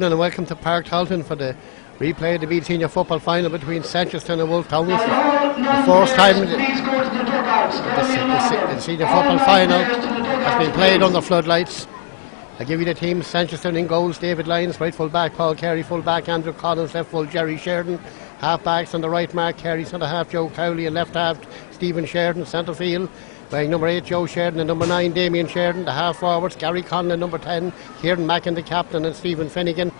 evening and welcome to Park Talton for the replay of the B Senior Football Final between Seneschalstown and Wolfe. The first time the Senior Football Final has been played under floodlights. I give you the team: Seneschalstown in goals, David Lyons; right full back Paul Carey; full back Andrew Collins; left full Jerry Sheridan; half backs on the right Mark Carey; centre half Joe Cowley; and left half Stephen Sheridan; centre field wearing number 8 Joe Sheridan and number 9 Damien Sheridan; the half forwards Gary Conlon, number 10 Kieran Mackin, the captain, and Stephen Finnegan.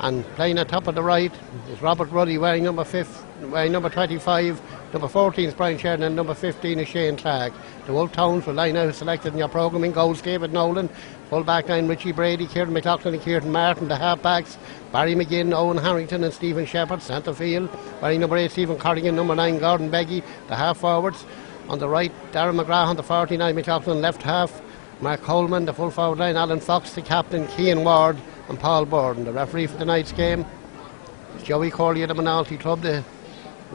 And playing at top of the right is Robert Ruddy wearing number 25, number 14 is Brian Sheridan, and number 15 is Shane Clark. The Wolfe Towns will line out selected in your programme. In goals David Nolan, full back line Richie Brady, Kieran McLaughlin and Kieran Martin; the half backs Barry McGinn, Owen Harrington and Stephen Shepherd; centre field wearing number 8 Stephen Corrigan, number 9 Gordon Beggy; the half forwards on the right Darren McGrath, on the 49 McLaughlin; left half Mark Coleman; the full forward line Alan Fox, the captain Cian Ward and Paul Borden. The referee for tonight's game is Joey Corley of the Manalty Club. The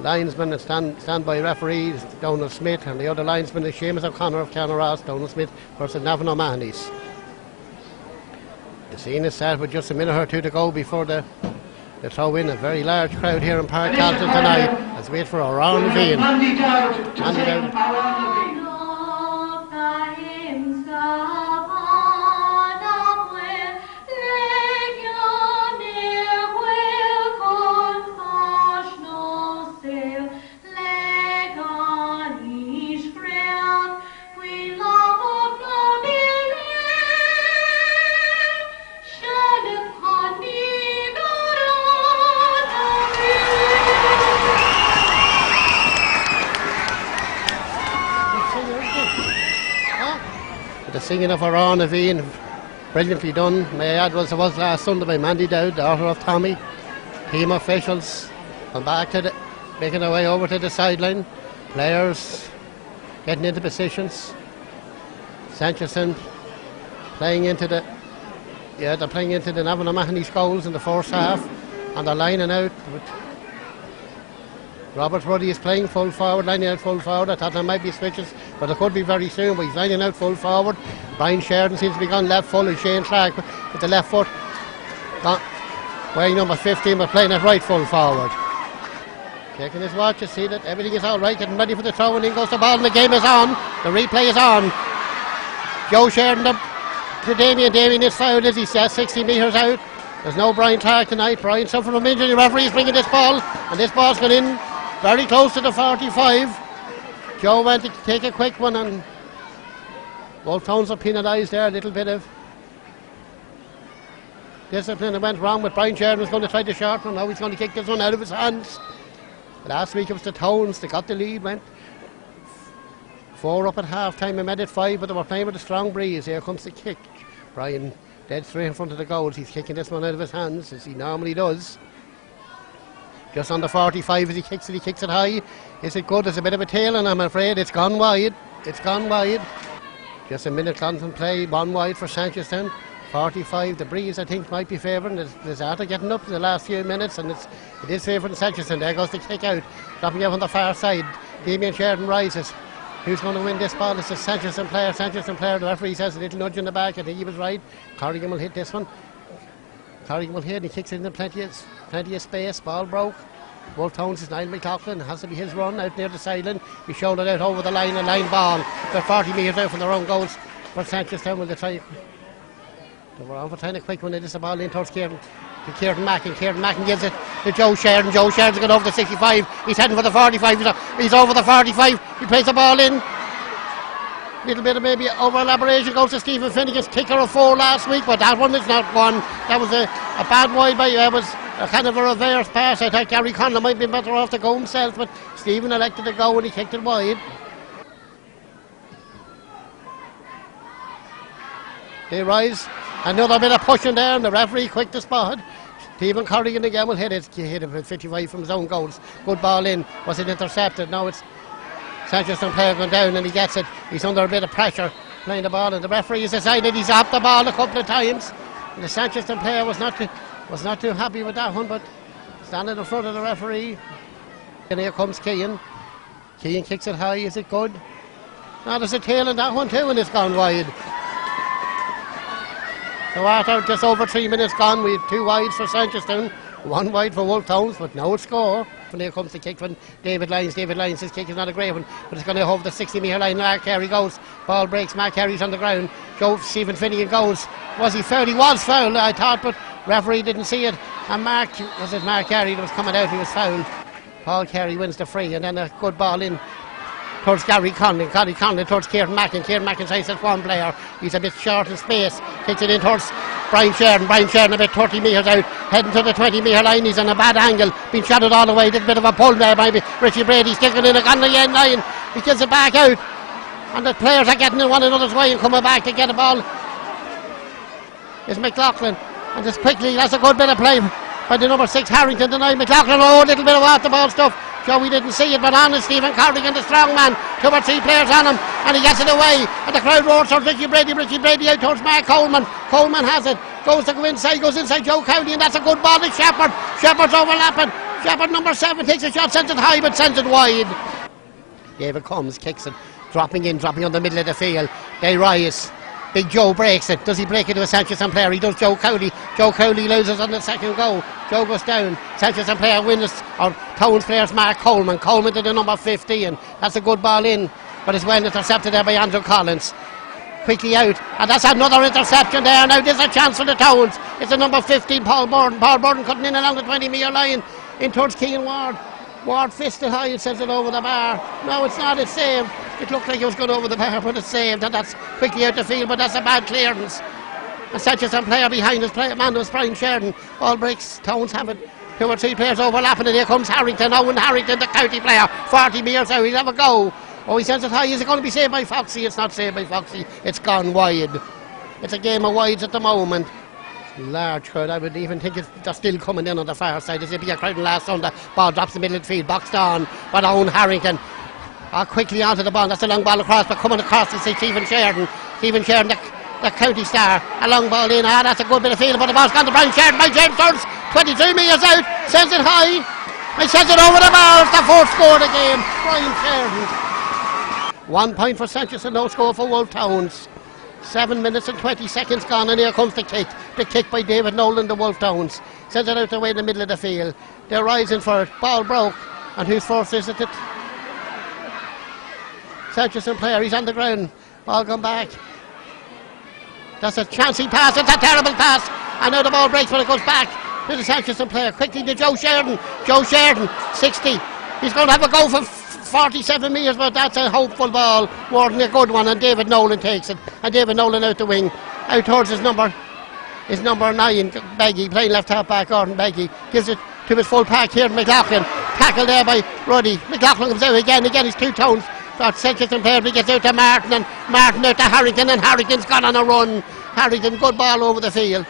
linesman and standby referee is Donald Smith, and the other linesman is Seamus O'Connor of Canorras. Donald Smith versus Navan O'Mahony's. The scene is set with just a minute or two to go before the throw in. A very large crowd here in Park Talton tonight. Let's wait for Oran Levine. Andy Dowd. The singing of Oran Levine, brilliantly done. May I add, was last Sunday by Mandy Dowd, daughter of Tommy. Team officials come back to making their way over to the sideline. Players getting into positions. Seneschalstown playing into the Navan O'Mahony's goals in the first half, and they're lining out. Robert Ruddy is playing full forward, lining out full forward. I thought there might be switches, but it could be very soon. But he's lining out full forward. Brian Sheridan seems to be gone left full, and Shane Clark with the left foot. Wearing number 15, but playing at right full forward. Taking his watch to see that everything is all right, getting ready for the throw, and in goes the ball, and the game is on. The replay is on. Joe Sheridan to Damien. Damien is fouled as he says, 60 metres out. There's no Brian Clark tonight. Brian suffered from injury. The referee is bringing this ball, and this ball's gone in very close to the 45. Joe went to take a quick one, and Wolfe Towns are penalised there. A little bit of discipline that went wrong, but Brian Sheridan was going to try the short one. Now he's going to kick this one out of his hands. Last week it was the Towns that got the lead, went 4 up at half time and made it 5, but they were playing with a strong breeze. Here comes the kick. Brian dead straight in front of the goals. He's kicking this one out of his hands, as he normally does. Just on the 45 as he kicks it high. Is it good? There's a bit of a tail, and I'm afraid it's gone wide. It's gone wide. Just a minute gone from play, 1 wide for Seneschalstown. 45, the breeze I think might be favouring. There's after getting up in the last few minutes, and it is favouring Seneschalstown. There goes the kick out, dropping out on the far side. Damien Sheridan rises. Who's going to win this ball? It's a Seneschalstown player. The referee says a little nudge in the back. I think he was right. Corrigan will hit this one. Corrigan will hit, and he kicks it into plenty of space. Ball broke. Wolfe Towns is Niall McLaughlin. It has to be his run out near the sideline. He showed it out over the line, a line ball. They're 40 metres out from their own goals. But Seneschalstown will try. They were on for trying a quick one. It is the ball in towards Kieran. To Kieran Mackin. Kieran Mackin gives it to Joe Sheridan. Joe Sheridan's got over the 65. He's heading for the 45. He's over the 45. He plays the ball in. Little bit of maybe over elaboration goes to Stephen Finnegan's kicker of 4 last week, but that one is not one. That was a bad wide by it was a kind of a reverse pass. I thought Gary Conlon might be better off to go himself, but Stephen elected to go and he kicked it wide. They rise. Another bit of pushing there, and the referee quick to spot. Stephen Corrigan again will hit it. He hit it with 55 from his own goals. Good ball in. Was it intercepted? No, it's Seneschalstown player going down, and he gets it. He's under a bit of pressure playing the ball, and the referee has decided he's off the ball a couple of times. And the Seneschalstown player was not too happy with that one, but standing in front of the referee. And here comes Keegan. Keegan kicks it high. Is it good? No, there's a tail in that one too, and it's gone wide. So after just over 3 minutes gone, we had 2 wides for Seneschalstown, 1 wide for Wolfe Towns, but no score. And here comes the kick from David Lyons. David Lyons' kick is not a great one, but it's going to hold the 60-metre line. Mark Carey goes. Ball breaks. Mark Carey's on the ground. Stephen Finnegan goes. Was he fouled? He was fouled, I thought, but referee didn't see it. And Mark Carey that was coming out? He was fouled. Paul Carey wins the free, and then a good ball in towards Gary Conlon. Gary Conlon towards Kieran Mackin. Kieran Mackin says it's one player. He's a bit short in space. Kicks it in towards Brian Sheridan. Brian Sheridan about 30 metres out, heading to the 20-metre line. He's on a bad angle, being shotted all the way. Did a bit of a pull there by Richie Brady, sticking in on the end line. He gives it back out, and the players are getting in one another's way and coming back to get the ball. It's McLaughlin, and just quickly, that's a good bit of play by the number 6 Harrington tonight. McLaughlin, a little bit of off the ball stuff. Joey didn't see it, but on is Stephen Corrigan, the strong man. 2 or 3 players on him, and he gets it away. And the crowd roars towards Richie Brady. Richie Brady out towards Mark Coleman. Coleman has it. Goes inside Joe Cowley, and that's a good ball to Shepherd. Shepherd's overlapping. Shepherd, number 7, takes a shot, sends it high, but sends it wide. David comes, kicks it, dropping on the middle of the field. They rise. Big Joe breaks it. Does he break it to a Seneschalstown player? He does. Joe Cowley. Joe Cowley loses on the second goal. Joe goes down. Seneschalstown player wins. Or Towns player's Mark Coleman. Coleman to the number 15. That's a good ball in, but it's well intercepted there by Andrew Collins. Quickly out, and that's another interception there. Now there's a chance for the Towns. It's the number 15, Paul Borden. Paul Borden cutting in along the 20-metre line in towards Keegan Ward. Ward fisted high and sends it over the bar. No, it's not. It's saved. It looked like it was going over the bar, but it's saved, and that's quickly out the field, but that's a bad clearance. And Seneschalstown player behind his man was Brian Sheridan. Ball breaks. Towns have it. 2 or 3 players overlapping, and here comes Harrington. Owen Harrington, the county player, 40 metres out. He'll have a go. Oh, he sends it high. Is it going to be saved by Foxy? It's not saved by Foxy. It's gone wide. It's a game of wides at the moment. Large crowd. I would even think they're still coming in on the far side. There's a big crowd last Sunday. Ball drops the middle of the field. Boxed on by Owen Harrington. Quickly onto the ball. That's a long ball across, but coming across to see Stephen Sheridan. Stephen Sheridan, the county star. A long ball in. That's a good bit of field, but the ball's gone to Brian Sheridan by James Turns. 22 metres out. Sends it high. He sends it over the bar. It's the 4th score of the game. Brian Sheridan. 1 point for Seneschalstown, no score for Wolfe Towns. 7 minutes and 20 seconds gone, and here comes the kick. The kick by David Nolan, the Wolfe Towns. Sends it out the way in the middle of the field. They're rising for it. Ball broke. And whose force is it? Seneschalstown player, he's on the ground. Ball gone back. That's a chancey pass. It's a terrible pass. And now the ball breaks, but it goes back to the Seneschalstown player. Quickly to Joe Sheridan. Joe Sheridan, 60. He's going to have a go for 47 metres, but that's a hopeful ball, more than a good one, and David Nolan takes it. And David Nolan out the wing, out towards his number 9, Beggy, playing left half back. Gordon Beggy gives it to his full pack here. McLaughlin, tackled there by Ruddy. McLaughlin comes out again, he's 2 Towns. Seneschalstown player, he gets out to Martin, and Martin out to Harrington, and Harrington's gone on a run. Harrington, good ball over the field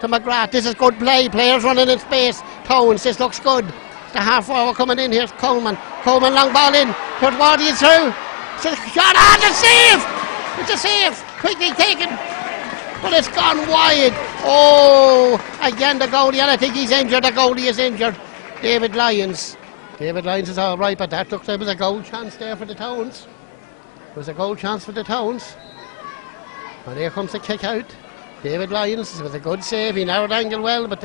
to McGrath. This is good play, players running in space. Towns, this looks good. The half forward coming in. Here's Coleman. Coleman, long ball in. Towards Wardy is through. It's a shot. It's a save. It's a save. Quickly taken. But it's gone wide. Oh, again the goalie, and I think he's injured. The goalie is injured. David Lyons. David Lyons is all right, but that looks like it was a goal chance there for the Towns. It was a goal chance for the Towns. And here comes the kick out. David Lyons with a good save. He narrowed angle well, but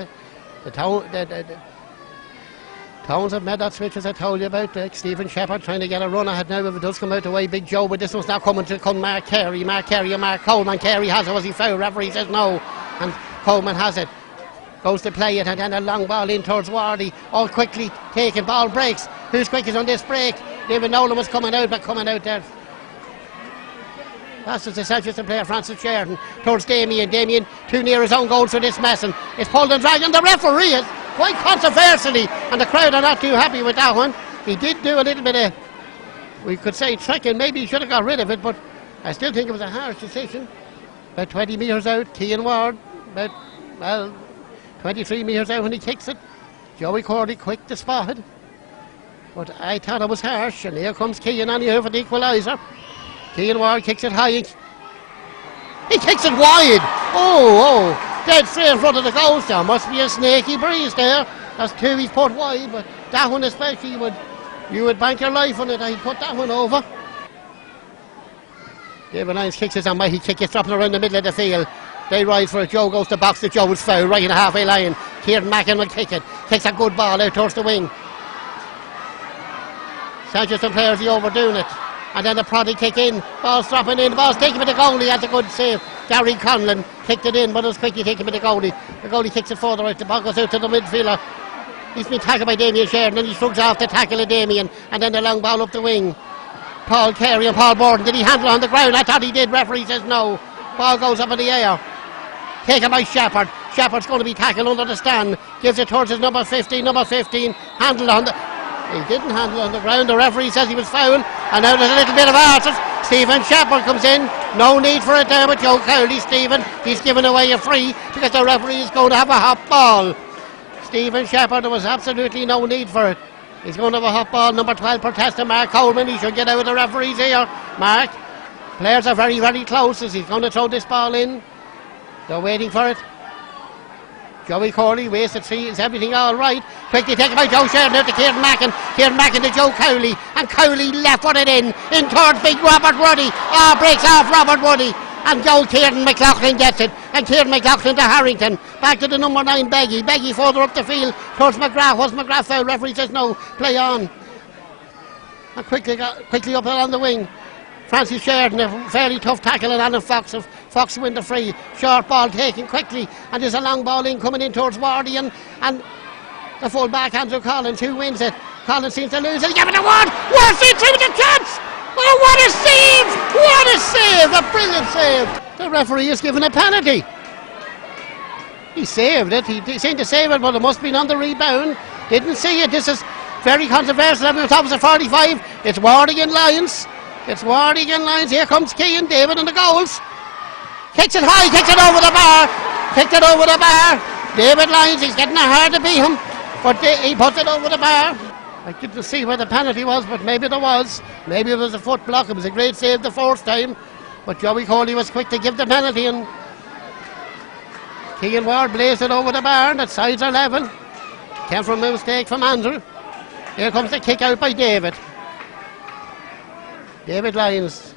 the Towns have made that switch, as I told you about. Stephen Shepherd trying to get a run ahead now. If it does come out the way, Big Joe, but this one's now coming to Mark Carey and Mark Coleman. Carey has it. Was he foul? Referee says no, and Coleman has it. Goes to play it, and then a long ball in towards Wardy. All quickly taken. Ball breaks. Who's quickest on this break? David Nolan was coming out, but coming out there. That's the Seneschalstown player, Francis Sheridan, towards Damien. Damien too near his own goal for this mess, and it's pulled and dragged, and the referee is quite controversially, and the crowd are not too happy with that one. He did do a little bit of, we could say, tricking. Maybe he should have got rid of it, but I still think it was a harsh decision. About 20 metres out, Keegan Ward, about, 23 metres out when he kicks it. Joey Cordy quick to spot it. But I thought it was harsh, and here comes Keegan on here for the equaliser. Keegan Ward kicks it high. He kicks it wide. Oh, dead straight in front of the goal. There must be a snaky breeze there. That's 2 he's put wide, but that one especially, you would bank your life on it. I'd put that one over. David Lyons kicks it on by. He gets dropping around the middle of the field. They rise for it. Joe goes to box. The Joe is foul right in the halfway line. Kieran Mackin will kick it. Kicks a good ball out towards the wing. Seneschalstown players are overdoing it. And then the prodding kick in. Ball's dropping in. The ball's taken by the goalie. That's a good save. Gary Conlon kicked it in, but it was quickly taken by the goalie. The goalie kicks it further out. The ball goes out to the midfielder. He's been tackled by Damien Sheridan, and he shrugs off the tackle of Damien. And then the long ball up the wing. Paul Carey and Paul Borden. Did he handle it on the ground? I thought he did. Referee says no. Ball goes up in the air. Taken by Shepherd. Shepherd's going to be tackled under the stand. Gives it towards his number 15. Number 15 handled on the... He didn't handle on the ground. The referee says he was foul. And now there's a little bit of arses. Stephen Shepherd comes in. No need for it there with Joe Cowley. Stephen, he's given away a free because the referee is going to have a hot ball. Stephen Shepherd, there was absolutely no need for it. He's going to have a hot ball. Number 12 protesting Mark Coleman. He should get out of the referee's ear. Mark, players are very, very close as he's going to throw this ball in. They're waiting for it. Joey Corley wasted three. Is everything all right? Quickly taken by Joe Sheridan out to Kieran Mackin. Kieran Mackin to Joe Cowley. And Cowley left footed in towards big Robert Ruddy. Breaks off Robert Ruddy. And goal Kieran McLaughlin gets it. And Kieran McLaughlin to Harrington. Back to the number 9 Beggy. Beggy further up the field towards McGrath. Was McGrath foul? Referee says no. Play on. And quickly up along the wing. Francis Sheridan, a fairly tough tackle, and Alan Fox. Fox win the free. Short ball taken quickly, and there's a long ball in coming in towards Wardian, and the full back Andrew Collins, who wins it. Collins seems to lose it. Give it to Ward. Ward sees through with a chance. Oh, what a save! What a save! A brilliant save. The referee has given a penalty. He saved it. He seemed to save it, but it must have been on the rebound. Didn't see it. This is very controversial. On top of the 45. It's Wardian Lions. It's Wardigan Lions. Here comes Keegan David and the goals. Kicks it high, kicks it over the bar. Kicked it over the bar. David Lyons, he's getting it hard to beat him, but he puts it over the bar. I couldn't see where the penalty was, but maybe there was. Maybe it was a foot block. It was a great save the first time, but Joey Coley was quick to give the penalty, and Keegan Ward blazed it over the bar, and the sides are level. Came from a mistake from Andrew. Here comes the kick out by David. David Lyons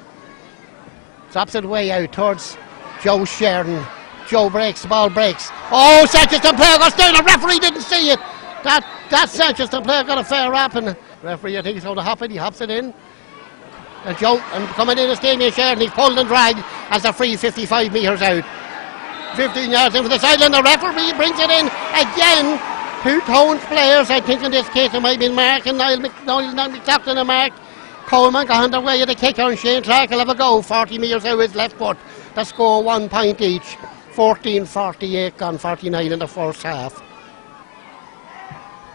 drops it way out towards Joe Sheridan. Joe breaks, the ball breaks. Oh, Seneschalstown player goes down, the referee didn't see it. That Seneschalstown player got a fair rap, and the referee, I think he's going to hop it, he hops it in. And Joe, and coming in is Damien Sheridan, he's pulled and dragged as a free 55 metres out. 15 yards into the sideline, the referee brings it in again. Two toned players, I think in this case it might have been Mark and Niall McLaughlin and Mark. Coleman got underway at the kicker, and Shane Clark will have a go. 40 metres out his left foot. The score 1 point each. 14-48 gone 49 in the first half.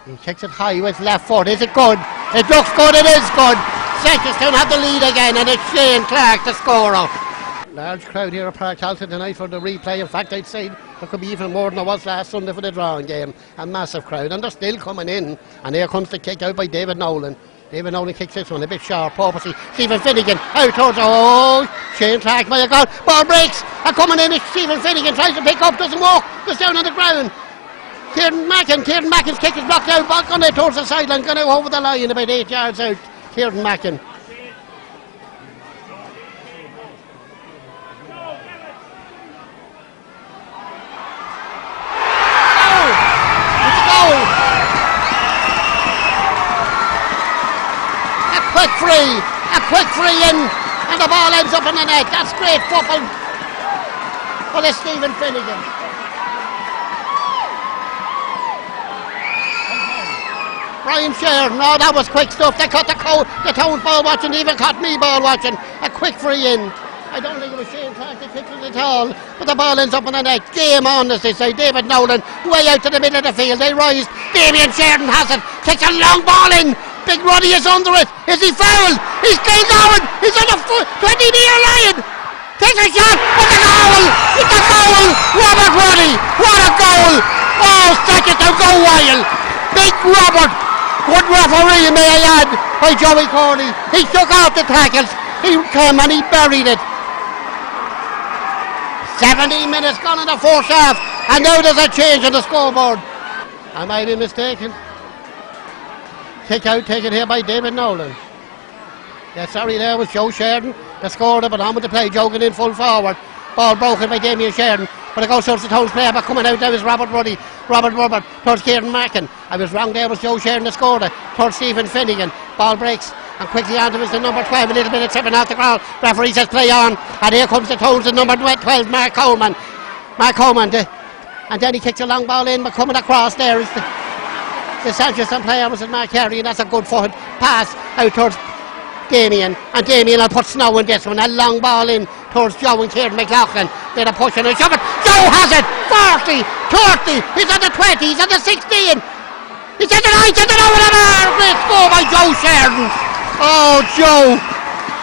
He kicks it high with his left foot. Is it good? It looks good, it is good. Seneschalstown have the lead again, and it's Shane Clark the scorer. Large crowd here at Park Halton tonight for the replay. In fact, I'd say there could be even more than there was last Sunday for the drawing game. A massive crowd, and they're still coming in. And here comes the kick out by David Nolan. David Nolan kicks this one a bit sharp, purposely. Stephen Finnegan out towards, Shane Clark by a goal. Ball breaks, and coming in is Stephen Finnegan, tries to pick up, doesn't walk, goes down on the ground. Kieran Mackin's kick is blocked out, ball gone out towards the sideline, gone out over the line about 8 yards out. Kieran Mackin. A quick free in, and the ball ends up in the net. That's great football for the Stephen Finnegan. Brian Sheridan, that was quick stuff. They caught the Tones ball watching, even caught me ball watching. A quick free in. I don't think it was Shane Clark that kicked it at all, but the ball ends up in the net. Game on, as they say. David Nolan way out to the middle of the field. They rise. Damien Sheridan has it. Kicks a long ball in. Big Ruddy is under it. Is he fouled? He's still going. He's on the 20-metre line. Takes a shot. With the goal. With the goal. Robert Ruddy. What a goal. Oh, Seneschalstown go wild. Big Robert. Good referee, may I add, by Joey Corley. He took out the tackles. He came and he buried it. 17 minutes gone in the first half. And now there's a change on the scoreboard. I might be mistaken. Kick out taken here by David Nolan. Yeah, sorry, there was Joe Sheridan. They scored it, but on with the play. Joe in full forward. Ball broken by Damien Sheridan. But it goes towards the Towns player, but coming out now is Robert towards Kieran Mackin. I was wrong there, was Joe Sheridan that scored it. Towards Stephen Finnegan. Ball breaks. And quickly on to is the number 12, a little bit of tripping off the ground. Referee says play on. And here comes the Towns, the number 12, Mark Coleman. And then he kicks a long ball in, but coming across there is the Seneschalstown player, was it Mark Carey, and that's a good forward pass out towards Damien. And Damien will put Snow in this one. A long ball in towards Joe and Kieran McLaughlin. They're a push and a shove it. Joe has it! 40, 30, he's at the 20, he's at the 16. He's at the 9, he's at the over the bar. Great score by Joe Sheridan. Oh, Joe.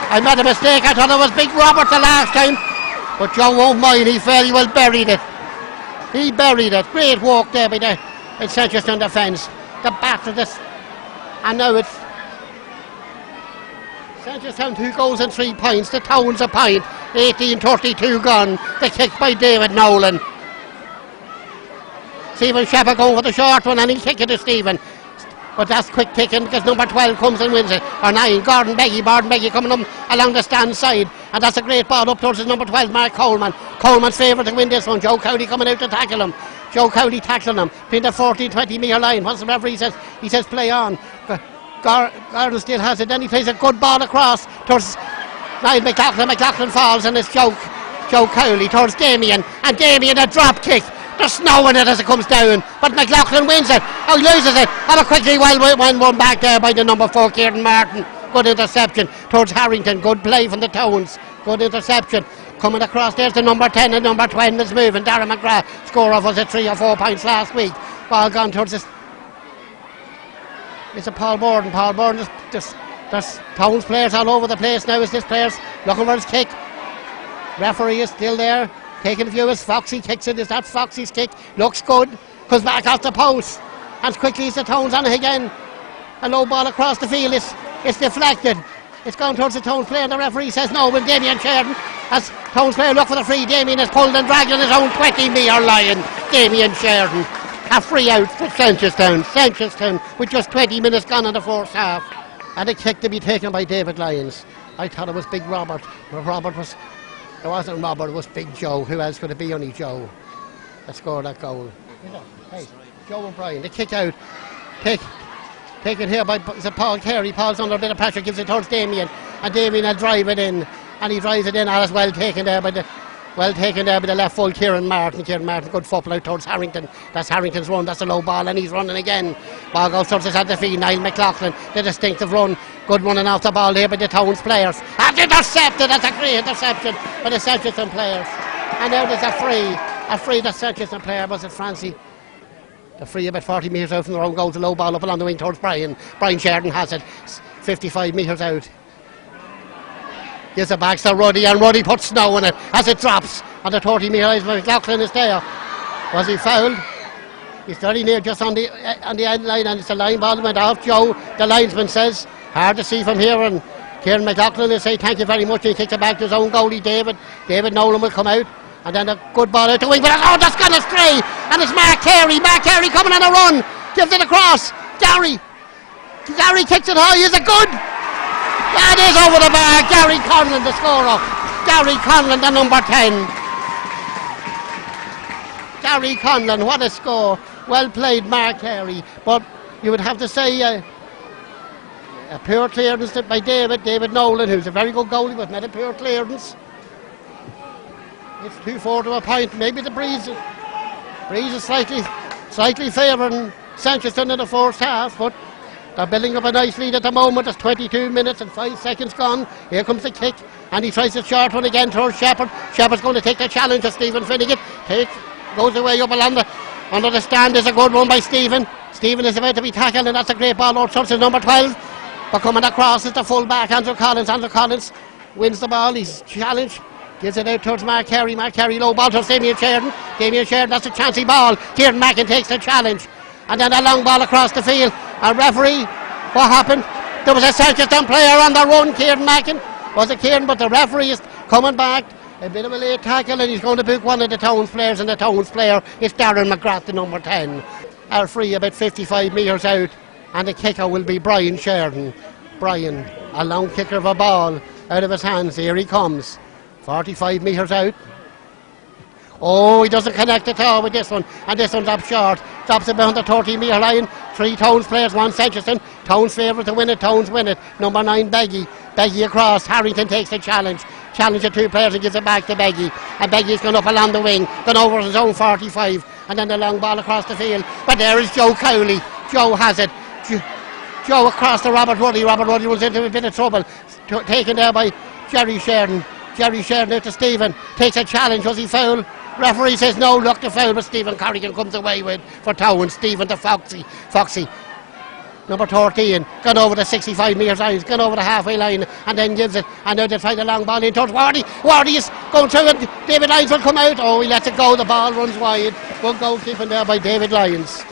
I made a mistake. I thought it was Big Robert the last time. But Joe won't mind. He fairly well buried it. He buried it. Great walk there by the Seneschalstown defence. The bat of this. And now it's Seneschalstown 2 goals and 3 points. The Towns a point. 18:32 gone. The kick by David Nolan. Stephen Shepard going for the short one, and he'll kick it to Stephen. But that's quick kicking because number 12 comes and wins it. Or 9, Gordon Beggy coming up along the stand side. And that's a great ball up towards his number 12, Mark Coleman. Coleman's favourite to win this one. Joe Cowley coming out to tackle him. Joe Cowley tackling him. Between the 14-20 metre line. Once the referee says, he says play on. Gordon still has it. Then he plays a good ball across towards Niall McLaughlin. McLaughlin falls and it's Joe Cowley towards Damien. And Damien a drop kick. There's snow in it as it comes down, but McLaughlin wins it. Oh, he loses it. And a quickly one back there by the number 4, Kieran Martin. Good interception towards Harrington. Good play from the Towns. Good interception. Coming across, there's the number 10 and number 20 is moving. Darren McGrath, score of was it 3 or 4 points last week. Ball gone towards this. It's a Paul Borden. There's Towns players all over the place now. Is this players looking for his kick? Referee is still there. Taking a view as Foxy kicks it. Is that Foxy's kick? Looks good. Comes back off the post. And quickly is the Towns on it again. A low ball across the field. It's deflected. It's gone towards the Towns player. The referee says no. When Damien Sheridan, as Towns player look for the free, Damien is pulled and dragged on his own 20-metre line. Damien Sheridan. A free out for Seneschalstown with just 20 minutes gone in the first half. And a kick to be taken by David Lyons. I thought it was Big Robert. But it wasn't Robert, it was Big Joe. Who else could it be? Only Joe that scored that goal. Hey, Joe O'Brien, the kick out. Taken here by Paul Carey. Paul's under a bit of pressure, gives it towards Damien. And Damien will drive it in. And he drives it in, and it's well taken there by the left full Kieran Martin. Kieran Martin, good football out towards Harrington. That's Harrington's run, that's a low ball, and he's running again. Ball goes towards the centre field. Niall McLaughlin, the distinctive run. Good running off the ball here by the Towns players. And intercepted, that's a great interception by the Seneschalstown players. And now there's a free the Seneschalstown player, was it Francie? The free about 40 metres out from the road goes a low ball up along the wing towards Brian. Brian Sheridan has it, 55 metres out. Gives it back to Ruddy, and Ruddy puts Snow in it as it drops on the 30 metre line. McLaughlin is there. Was he fouled? He's very near, just on the end line, and it's a line ball that went off. Joe, the linesman, says, hard to see from here, and Kieran McLaughlin will say thank you very much, and he kicks it back to his own goalie, David. David Nolan will come out, and then a good ball out the wing, but that's gone astray, and it's Mark Carey coming on a run, gives it across. Gary kicks it high. Is it good? That is over the bar. Gary Conlon, the scorer. Gary Conlon, the number 10. Gary Conlon, what a score. Well played, Mark Carey. But you would have to say a poor clearance by David Nolan, who's a very good goalie, but not a poor clearance. It's 2-4 to a point. Maybe the breeze is slightly favouring Seneschalstown in the first half, but they're building up a nice lead at the moment. There's 22 minutes and 5 seconds gone. Here comes the kick, and he tries the short one again towards Shepard. Shepard's going to take the challenge of Stephen Finnegan. Goes away up under the stand. Is a good one by Stephen. Stephen is about to be tackled, and that's a great ball out towards number 12. But coming across is the full back, Andrew Collins. Andrew Collins wins the ball. He's challenged. Gives it out towards Mark Carey. Mark Carey low ball towards Damien Sheridan. Damien Sheridan, that's a chancy ball. Kieran Mackin takes the challenge. And then a long ball across the field. A referee, what happened? There was a Seneschalstown player on the run, Kieran Mackin. Was it Kieran? But the referee is coming back. A bit of a late tackle, and he's going to book one of the Towns players, and the Towns player is Darren McGrath, the number 10. Our free about 55 metres out, and the kicker will be Brian Sheridan. Brian, a long kicker of a ball out of his hands. Here he comes. 45 metres out. Oh, he doesn't connect at all with this one. And this one's up short. Drops it behind the 30-metre line. 3 Towns players, 1 Seneschalstown. Towns favourite to win it. Towns win it. Number 9, Beggy. Beggy across. Harrington takes the challenge. Challenges 2 players and gives it back to Beggy. And Beggy's gone up along the wing. Gone over his own 45. And then the long ball across the field. But there is Joe Cowley. Joe has it. Joe across to Robert Ruddy. Robert Ruddy was into a bit of trouble. Taken there by Jerry Sheridan. Jerry Sheridan out to Stephen. Takes a challenge. Was he foul? Referee says no, look the foul, but Stephen Corrigan comes away with for Towns. Stephen to Foxy. Number 13, gone over the 65 metres line, gone over the halfway line, and then gives it. And now they try the long ball in towards Wardy. Wardy is going through it. David Lyons will come out. Oh, he lets it go. The ball runs wide. Good goal keeping there by David Lyons.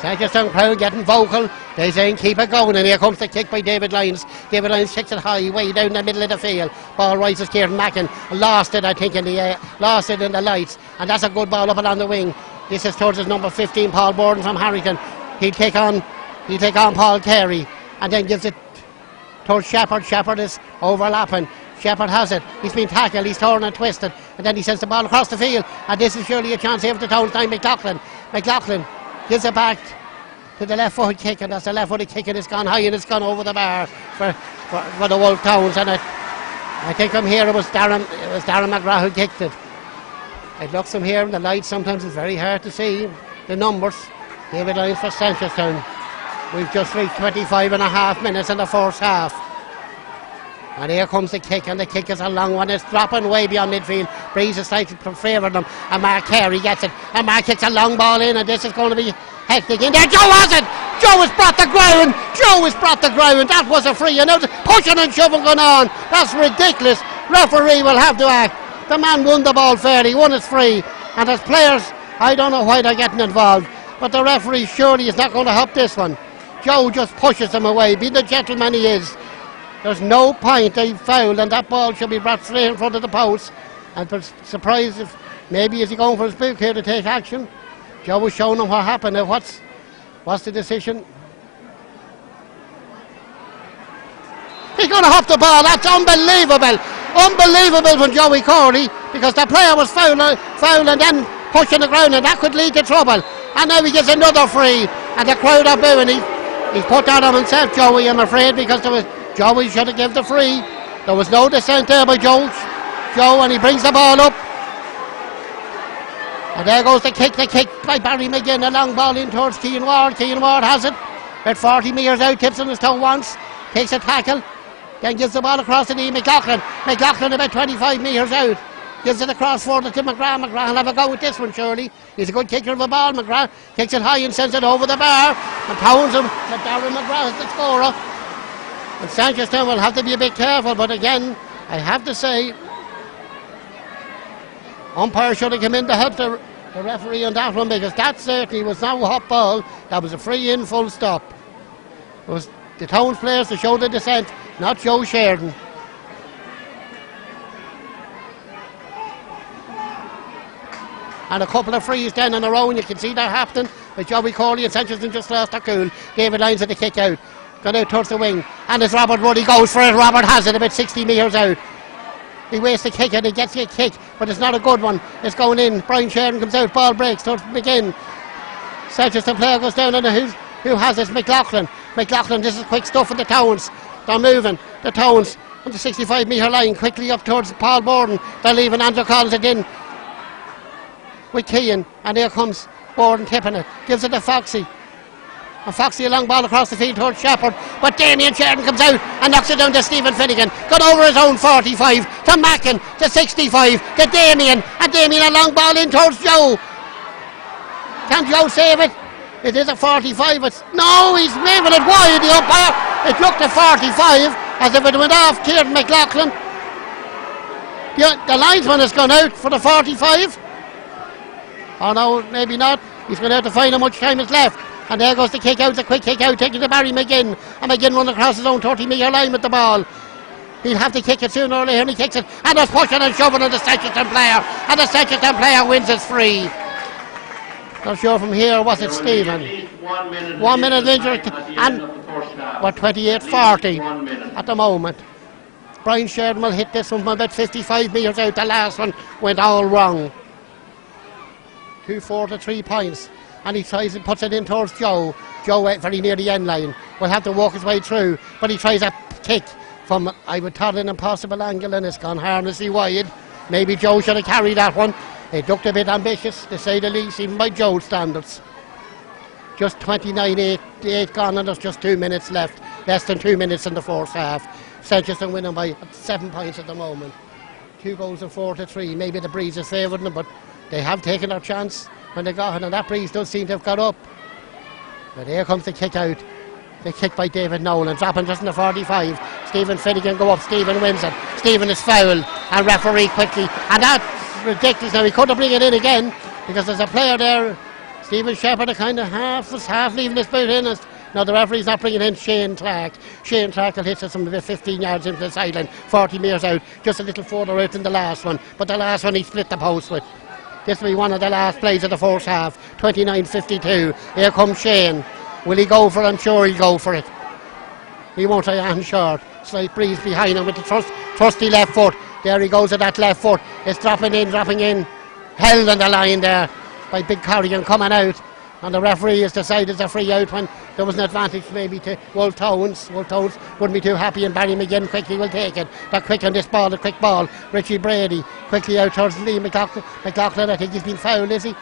Seneschalstown crowd getting vocal. They're saying keep it going, and here comes the kick by David Lyons. David Lyons kicks it high, way down the middle of the field. Ball rises Kieran Mackin. Lost it, I think, in the lights. And that's a good ball up along the wing. This is towards his number 15, Paul Borden from Harrington. He'll take on Paul Carey, and then gives it towards Shepherd. Shepherd is overlapping. Shepherd has it. He's been tackled. He's torn and twisted. And then he sends the ball across the field. And this is surely a chance here for the Towns time. McLaughlin gives it back to the left-footed kick, and that's the left-footed kick, and it's gone high and it's gone over the bar for the Wolfe Towns. And I think from here it was Darren McGrath who kicked it. It looks from here in the lights, sometimes it's very hard to see the numbers. David Lyons for Seneschalstown. We've just reached 25 and a half minutes in the first half. And here comes the kick, and the kick is a long one. It's dropping way beyond midfield. Breeze is slightly favouring them, and Mark Carey gets it. And Mark kicks a long ball in, and this is going to be hectic in there. Joe has it! Joe has brought the ground! That was a free, and now pushing and shoving going on. That's ridiculous. Referee will have to act. The man won the ball fairly, won it free. And as players, I don't know why they're getting involved, but the referee surely is not going to help this one. Joe just pushes him away, being the gentleman he is. There's no point, they fouled, and that ball should be brought straight in front of the post. And I'm surprised if maybe is he going for his boot here to take action. Joe was showing him what happened. Now what's the decision? He's going to hop the ball. That's unbelievable. Unbelievable from Joey Corley, because the player was foul and then pushing the ground, and that could lead to trouble. And now he gets another free, and the crowd are booing. He's put that on himself, Joey, I'm afraid, because Joey should have given the free. There was no dissent there by Joe, and he brings the ball up. And there goes the kick by Barry McGinn. A long ball in towards Keegan Ward. Keegan Ward has it. At 40 metres out, tips on his toe once. Takes a tackle. Then gives the ball across to McLaughlin. McLaughlin about 25 metres out. Gives it across further to McGrath. McGrath will have a go with this one, surely. He's a good kicker of the ball, McGrath. Kicks it high and sends it over the bar. And Towns him. But Darren McGrath is the scorer. And Seneschalstown will have to be a bit careful, but again, I have to say, umpire should have come in to help the referee on that one, because that certainly was not a hot ball. That was a free in, full stop. It was the Towns players to show the dissent, not Joe Sheridan. And a couple of frees then in a row, and you can see that happening. With Joey Corley and Seneschalstown just lost their cool. David Lyons at the kick out. Gone out towards the wing, and as Robert Ruddy goes for it, Robert has it about 60 metres out. He wastes the kick and he gets a kick, but it's not a good one. It's going in. Brian Sheridan comes out, ball breaks towards McGinn. Seneschalstown player goes down, and who has it? McLaughlin. McLaughlin, this is quick stuff for the Towns. They're moving. The Towns on the 65 metre line, quickly up towards Paul Borden. They're leaving. Andrew Collins it in with Keegan, and here comes Borden tipping it. Gives it to Foxy. And Foxy a long ball across the field towards Shepherd, but Damien Sheridan comes out and knocks it down to Stephen Finnegan. Got over his own 45 to Mackin to 65 to Damien, and Damien a long ball in towards Joe. Can Joe save it? It is a 45. No, he's waving it wide, the umpire. It looked a 45 as if it went off Kieran McLaughlin. The linesman has gone out for the 45. Oh no, maybe not. He's going to have to find how much time is left. And there goes the kick out, the quick kick out, taking to Barry McGinn. And McGinn running across his own 30-metre line with the ball. He'll have to kick it sooner or later, and he kicks it. And there's pushing and shoving on the Seneschalstown player. And the Seneschalstown player wins his free. Not sure from here, was it Stephen? 1 minute of injury. And we're 28-40 at the moment. Brian Sheridan will hit this one from about 55 metres out. The last one went all wrong. 2-4 to 3 points. And he tries and puts it in towards Joe. Joe very near the end line. Will have to walk his way through, but he tries a kick from, I would thought, an impossible angle, and it's gone harmlessly wide. Maybe Joe should have carried that one. It looked a bit ambitious, to say the least, even by Joe's standards. Just 29-8 gone, and there's just 2 minutes left. Less than 2 minutes in the first half. Seneschalstown winning by 7 points at the moment. 2 goals and 4 to 3. Maybe the breeze is favouring them, but they have taken their chance when they got it, and that breeze does seem to have got up. But here comes the kick out. The kick by David Nolan, dropping just in the 45. Stephen Finnegan go up, Stephen wins it. Stephen is fouled, and referee quickly. And that's ridiculous. Now he couldn't bring it in again, because there's a player there, Stephen Shepherd, kind of half leaving his boot in. Now the referee's not bringing in Shane Clark. Shane Clark will hit us from about 15 yards into the sideline, 40 metres out, just a little further out than the last one. But the last one he split the post with. This will be one of the last plays of the first half. 29-52. Here comes Shane. Will he go for it? I'm sure he'll go for it. He won't try hand short. Slight breeze behind him with the trusty left foot. There he goes with that left foot. It's dropping in. Held on the line there by Big Keegan coming out. And the referee has decided it's a free out when there was an advantage maybe to Wolfe Towns. Wolfe Towns wouldn't be too happy, and Barry McGinn quickly will take it. They're quick on this ball, a quick ball. Richie Brady quickly out towards Lee McLaughlin. I think he's been fouled, is he?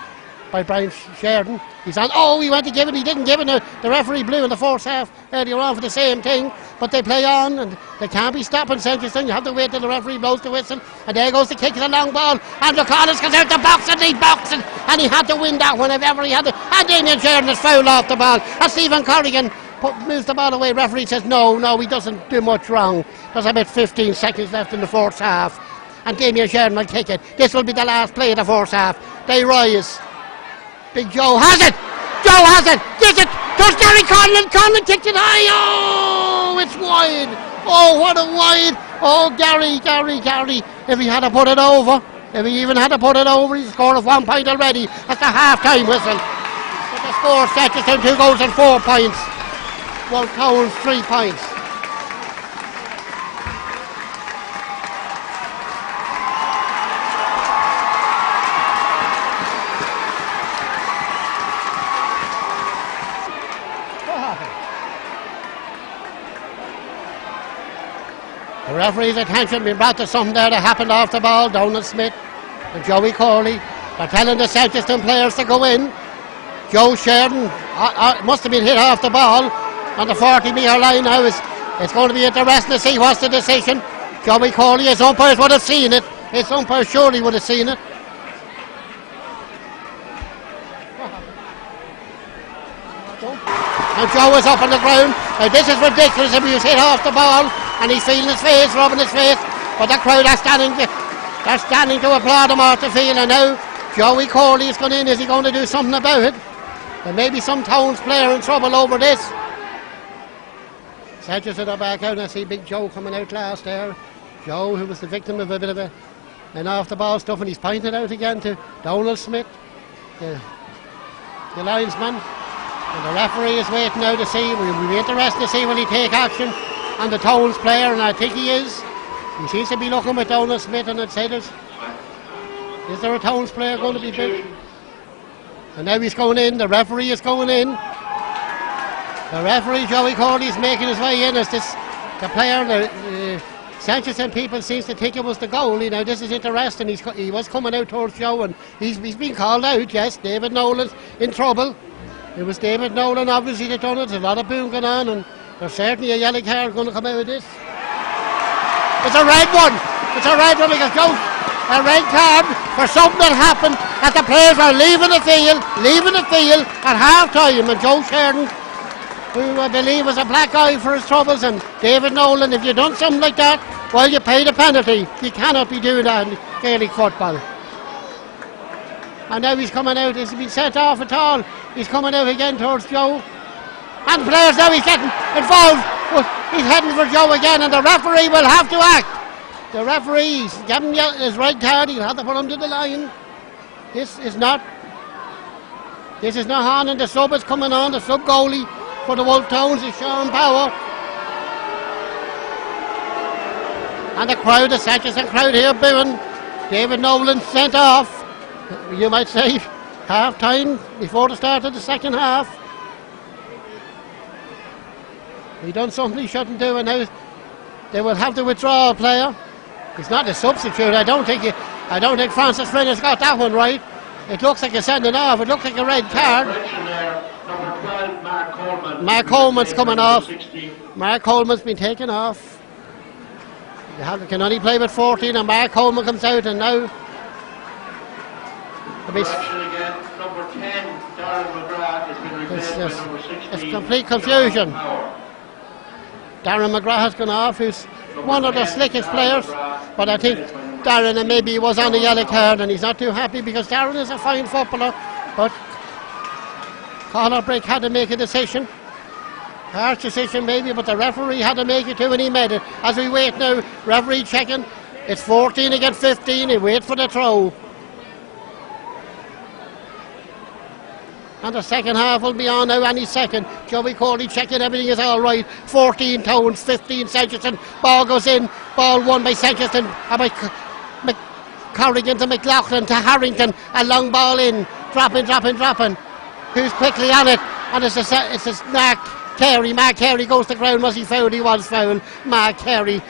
By Brian Sheridan. He's on. Oh, he went to give it. He didn't give it. The referee blew in the first half earlier on for the same thing. But they play on, and they can't be stopping Seneschalstown. You have to wait till the referee blows the whistle. And there goes the kick of the long ball. And Collins goes out the box, and he boxes. And he had to win that one if ever he had to. And Damien Sheridan is fouled off the ball. And Stephen Corrigan moves the ball away. Referee says no, he doesn't do much wrong. There's about 15 seconds left in the first half. And Damien Sheridan will kick it. This will be the last play of the first half. They rise. Big Joe has it! Joe has it! Kick it! There's Gary Conlon! Conlon kicked it high! Oh, it's wide! Oh, what a wide! Oh, Gary! If he had to put it over, if he even had to put it over, he's scored of 1 point already. That's the half-time whistle. But the score Seneschalstown 2 goals and 4 points. Wolfe Towns 3 points. The referee's attention being brought to something there that happened off the ball. Donald Smith and Joey Corley. They're telling the Seneschalstown players to go in. Joe Sheridan must have been hit off the ball on the 40-metre line now. It's going to be interesting to see what's the decision. Joey Corley, his umpires would have seen it. His umpires surely would have seen it. And Joe is up on the ground. Now this is ridiculous if he was hit off the ball and he's feeling his face, rubbing his face. But the crowd are standing to applaud him off the field. And now Joey Corley is going in. Is he going to do something about it? There may be some Towns player in trouble over this. Seneschalstown are back out, and I see Big Joe coming out last there. Joe, who was the victim of a bit of an off the ball stuff, and he's pointed out again to Donald Smith, the linesman. And the referee is waiting now to see. We'll be interested to see will he take action on the Towns player, and I think he is. He seems to be looking with Donald Smith, and it said is there a Towns player going to be big? And now he's going in. The referee is going in. The referee, Joey Corley, is making his way in as the player. The Seneschalstown people seems to think it was the goalie. Now this is interesting. He was coming out towards Joe, and he's been called out. Yes, David Nolan's in trouble. It was David Nolan, obviously, that done it. There's a lot of boom going on, and there's certainly a yellow card going to come out of this. It's a red one. It's a red one because Joe, a red card for something that happened that the players are leaving the field at half-time. And Joe Sheridan, who I believe was a black eye for his troubles, and David Nolan, if you've done something like that, well, you pay the penalty. You cannot be doing that in Gaelic football. And now he's coming out. Has he been sent off at all? He's coming out again towards Joe. And the players now, he's getting involved. He's heading for Joe again, and the referee will have to act. The referee's giving his red card. He'll have to put him to the line. This is not on, and the sub is coming on. The sub goalie for the Wolfe Towns is Sean Power. And the crowd, the Seneschalstown crowd here booing. David Nolan sent off. You might say half time before the start of the second half. He done something he shouldn't do, and now they will have to withdraw a player. He's not a substitute. I don't think Francis Flynn has got that one right. It looks like a sending off. It looks like a red card. Mark Coleman's coming off. Mark Coleman's been taken off. You can only play with 14, and Mark Coleman comes out, and now it's complete confusion. Darren McGrath has gone off, who's one of the slickest players, but I think Darren, and maybe he was on the yellow card, and he's not too happy because Darren is a fine footballer, but Conor Brick had to make a decision. Harsh decision maybe, but the referee had to make it too, and he made it. As we wait now, referee checking. It's 14 against 15. He waits for the throw. And the second half will be on now any second. Joey Corley checking everything is all right. 14 Towns, 15 Seneschalstown. Ball goes in. Ball won by Seneschalstown. Corrigan to McLaughlin to Harrington. A long ball in. Dropping. Who's quickly on it? And it's Mark Carey. Mark Carey goes to ground. Was he fouled? He was fouled. Mark Carey.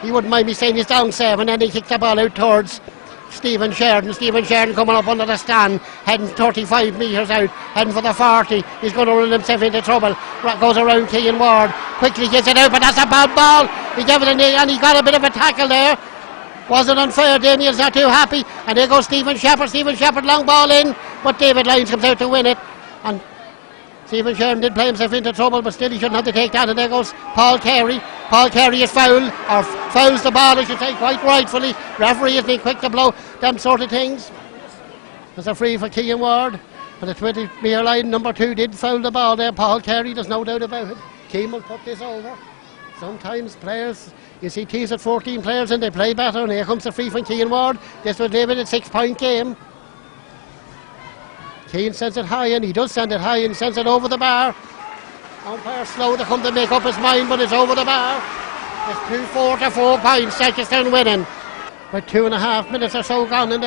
He wouldn't mind me saying he's down 7, and he kicked the ball out towards Stephen Sheridan. Stephen Sheridan coming up under the stand, heading 35 metres out, heading for the 40. He's going to run himself into trouble. Goes around Keegan Ward. Quickly gets it out, but that's a bad ball. He gave it a knee, and he got a bit of a tackle there. Was it unfair? Damien's not too happy. And there goes Stephen Shepherd. Stephen Shepherd, long ball in, but David Lyons comes out to win it. And Stephen Sheridan did play himself into trouble, but still he shouldn't have to take that. And there goes Paul Carey. Paul Carey is fouled, or fouls the ball, I should say, quite rightfully. Referee has been quick to blow them sort of things. There's a free for Keegan Ward. And the 20-metre line, number 2 did foul the ball there. Paul Carey, there's no doubt about it. Keegan will put this over. Sometimes players, you see teams at 14 players and they play better, and here comes the free from Keegan Ward. This will David a 6-point game. Keane sends it high, and he does send it high, and he sends it over the bar. Umpire slow to come to make up his mind, but it's over the bar. It's 2-4 to 4 points. Seneschalstown winning. With 2.5 minutes or so gone in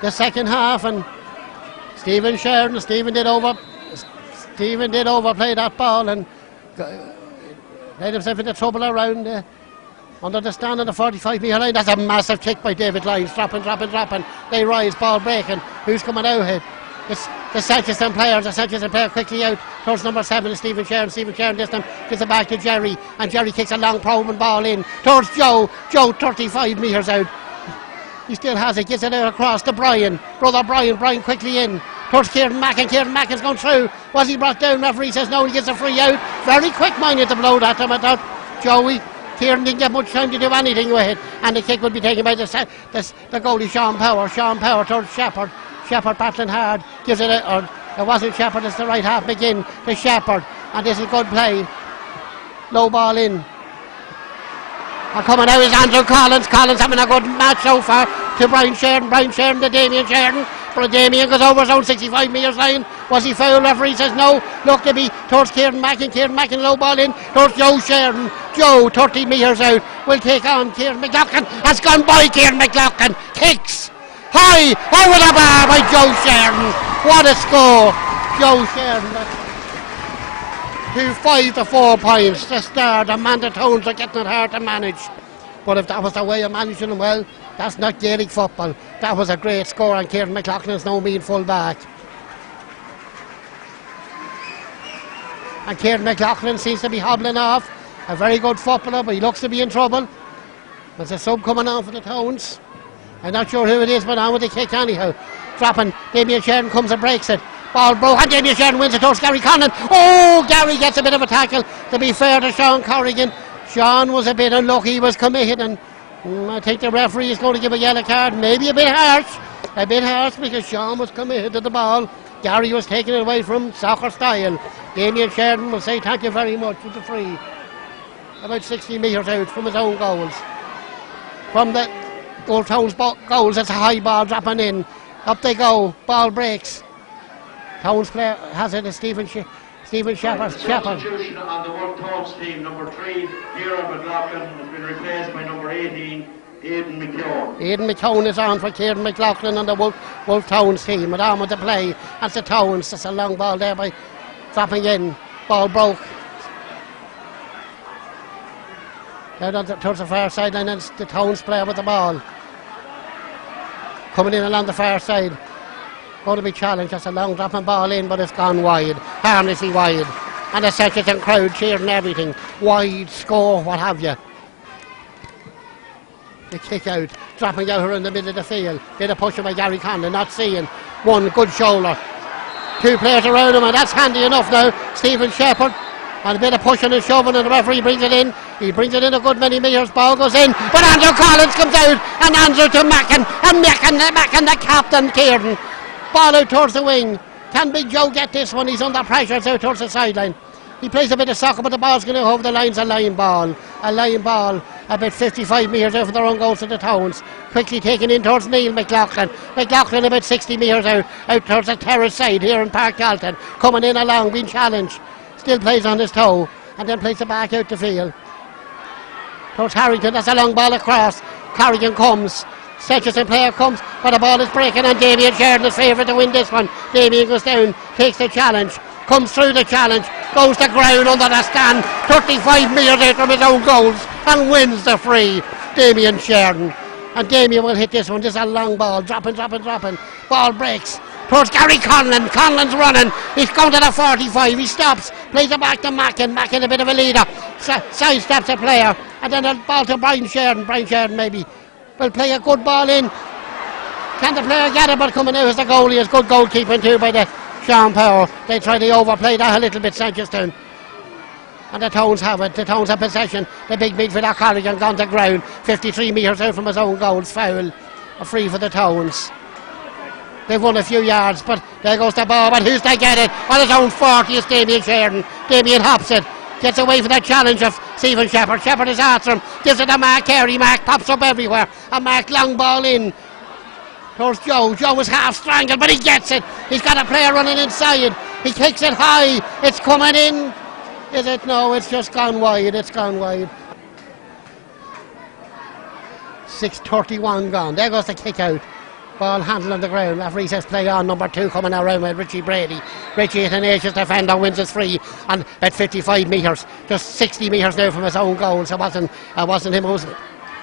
the second half, and Stephen Sheridan, Stephen did overplay that ball and made himself into trouble around under the stand on the 45-metre line. That's a massive kick by David Lyons. Dropping. They rise, ball breaking. Who's coming out here? It's the Seneschalstown player. The Seneschalstown player quickly out towards number 7 is Stephen Sheridan. Stephen Sheridan this time gets it back to Jerry, and Jerry kicks a long probing ball in towards Joe. Joe 35 metres out. He still has it. Gets it out across to Brian. Brother Brian. Brian quickly in towards Kieran Mackin. Kieran Mackin's gone through. Was he brought down? Referee says no. He gets a free out. Very quick-minded to blow that time. I thought Joey. Kieran didn't get much time to do anything with it, and the kick would be taken by the goalie Sean Power. Sean Power towards Shepherd. Shepherd battling hard, gives it or it wasn't Shepherd, it's the right half begin to Shepherd, and this is good play. Low ball in. And coming out is Andrew Collins. Collins having a good match so far to Brian Sheridan. Brian Sheridan to Damien Sheridan. But Damien goes over his own 65 metres line. Was he fouled? Referee says no. Look to be towards Kieran Mackin. Kieran Mackin low ball in towards Joe Sheridan. Joe 30 metres out will take on Kieran McLaughlin. Has gone by Kieran McLaughlin. Kicks high over the bar by Joe Sheridan. What a score. Joe Sheridan. 5 to 4 points to start. Amanda Tones are getting it hard to manage. But if that was the way of managing them, well, that's not Gaelic football. That was a great score, and Kieran McLaughlin's no mean full back. And Kieran McLaughlin seems to be hobbling off. A very good footballer, but he looks to be in trouble. There's a sub coming on for the Towns. I'm not sure who it is, but on with the kick anyhow. Dropping. Damien Sheridan comes and breaks it. Ball broke, and Damien Sheridan wins it towards Gary Conlon. Oh, Gary gets a bit of a tackle. To be fair to Sean Corrigan, Sean was a bit unlucky. He was committed, and I think the referee is going to give a yellow card. Maybe a bit harsh because Sean was committed to the ball. Gary was taking it away from soccer style. Damien Sheridan will say thank you very much with the free. About 60 metres out from his own goals. From the Old Towns goals, it's a high ball dropping in. Up they go, ball breaks. Towns player has it as Stephen Shepherd. Substitution on the Wolfe Towns team, number 3, Ciara McLaughlin, has been replaced by number 18, Aidan McKeown is on for Kieran McLaughlin on the Wolfe Towns team. With arm on the play. That's the Towns. That's a long ball there by dropping in. Ball broke. Down towards the far sideline, and it's the Towns player with the ball. Coming in along the far side. Going to be challenged. That's a long dropping ball in, but it's gone wide. Harmlessly wide. And the Seneschalstown crowd cheering everything. Wide, score, what have you. The kick out, dropping out here in the middle of the field. Bit of pushing by Gary Conlon, not seeing. One good shoulder. Two players around him, and that's handy enough now. Stephen Shepherd. And a bit of pushing and shoving, and the referee brings it in. He brings it in a good many metres. Ball goes in, but Andrew Collins comes out, and Andrew to Mackin, and Mackin the captain, Kieran. Ball out towards the wing. Can Big Joe get this one? He's under pressure. It's out towards the sideline. He plays a bit of soccer, but the ball's going over the line's a line ball. A line ball, about 55 metres out for their own goals to the Towns. Quickly taken in towards Neil McLaughlin. McLaughlin about 60 metres out towards the terrace side here in Park Dalton. Coming in along, being challenged. Still plays on his toe, and then plays it back out the field. Towards Harrington, that's a long ball across. Carrigan comes. Seneschalstown player comes, but the ball is breaking, and Damien Sheridan is favourite to win this one. Damien goes down, takes the challenge. Comes through the challenge, goes to ground under the stand, 35 metres out from his own goals, and wins the free. Damien Sheridan. And Damien will hit this one. This is a long ball, dropping. Ball breaks towards Gary Conlon. Conlon's running. He's going to the 45. He stops, plays it back to Mackin. Mackin a bit of a leader. Sidesteps a player. And then a ball to Brian Sheridan. Brian Sheridan maybe will play a good ball in. Can the player get it? But coming out as the goalie is good goalkeeping too by the Sean Power. They try to overplay that a little bit, Seneschalstown. And the Towns have it. The Towns have possession. The big midfielder Corrigan gone to ground. 53 metres out from his own goals. Foul. A free for the Towns. They've won a few yards, but there goes the ball. But who's to get it? On his own 40 is Damien Sheridan. Damien hops it. Gets away for the challenge of Stephen Shepherd. Shepherd is after him. Gives it to Mark Carey. Mark pops up everywhere. And Mark long ball in. Towards Joe. Joe was half strangled, but he gets it. He's got a player running inside. He kicks it high. It's coming in. Is it? No, it's just gone wide. It's gone wide. 6:31 gone. There goes the kick out. Ball handled on the ground. Referee says play on. Number 2 coming around with Richie Brady. Richie, a tenacious defender, wins his free. And at 55 metres, just 60 metres now from his own goal. So it wasn't him.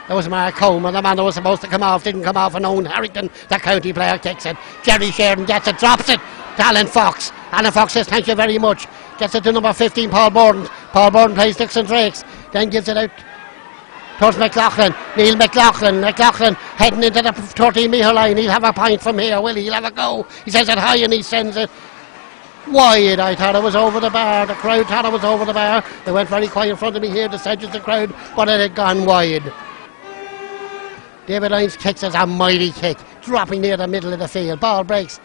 It was Mark Coleman, the man that was supposed to come off, didn't come off, and Owen Harrington, the county player, kicks it. Jerry Sheridan gets it, drops it to Alan Fox. Alan Fox says thank you very much. Gets it to number 15, Paul Borden. Paul Borden plays Dixon Drakes. Then gives it out towards McLaughlin. Neil McLaughlin. McLaughlin heading into the 13-metre line. He'll have a point from here, will he? He'll have a go. He sends it high and he sends it wide. I thought it was over the bar. The crowd thought it was over the bar. They went very quiet in front of me here, the edge of the crowd, but it had gone wide. David Hines kicks as a mighty kick, dropping near the middle of the field. Ball breaks.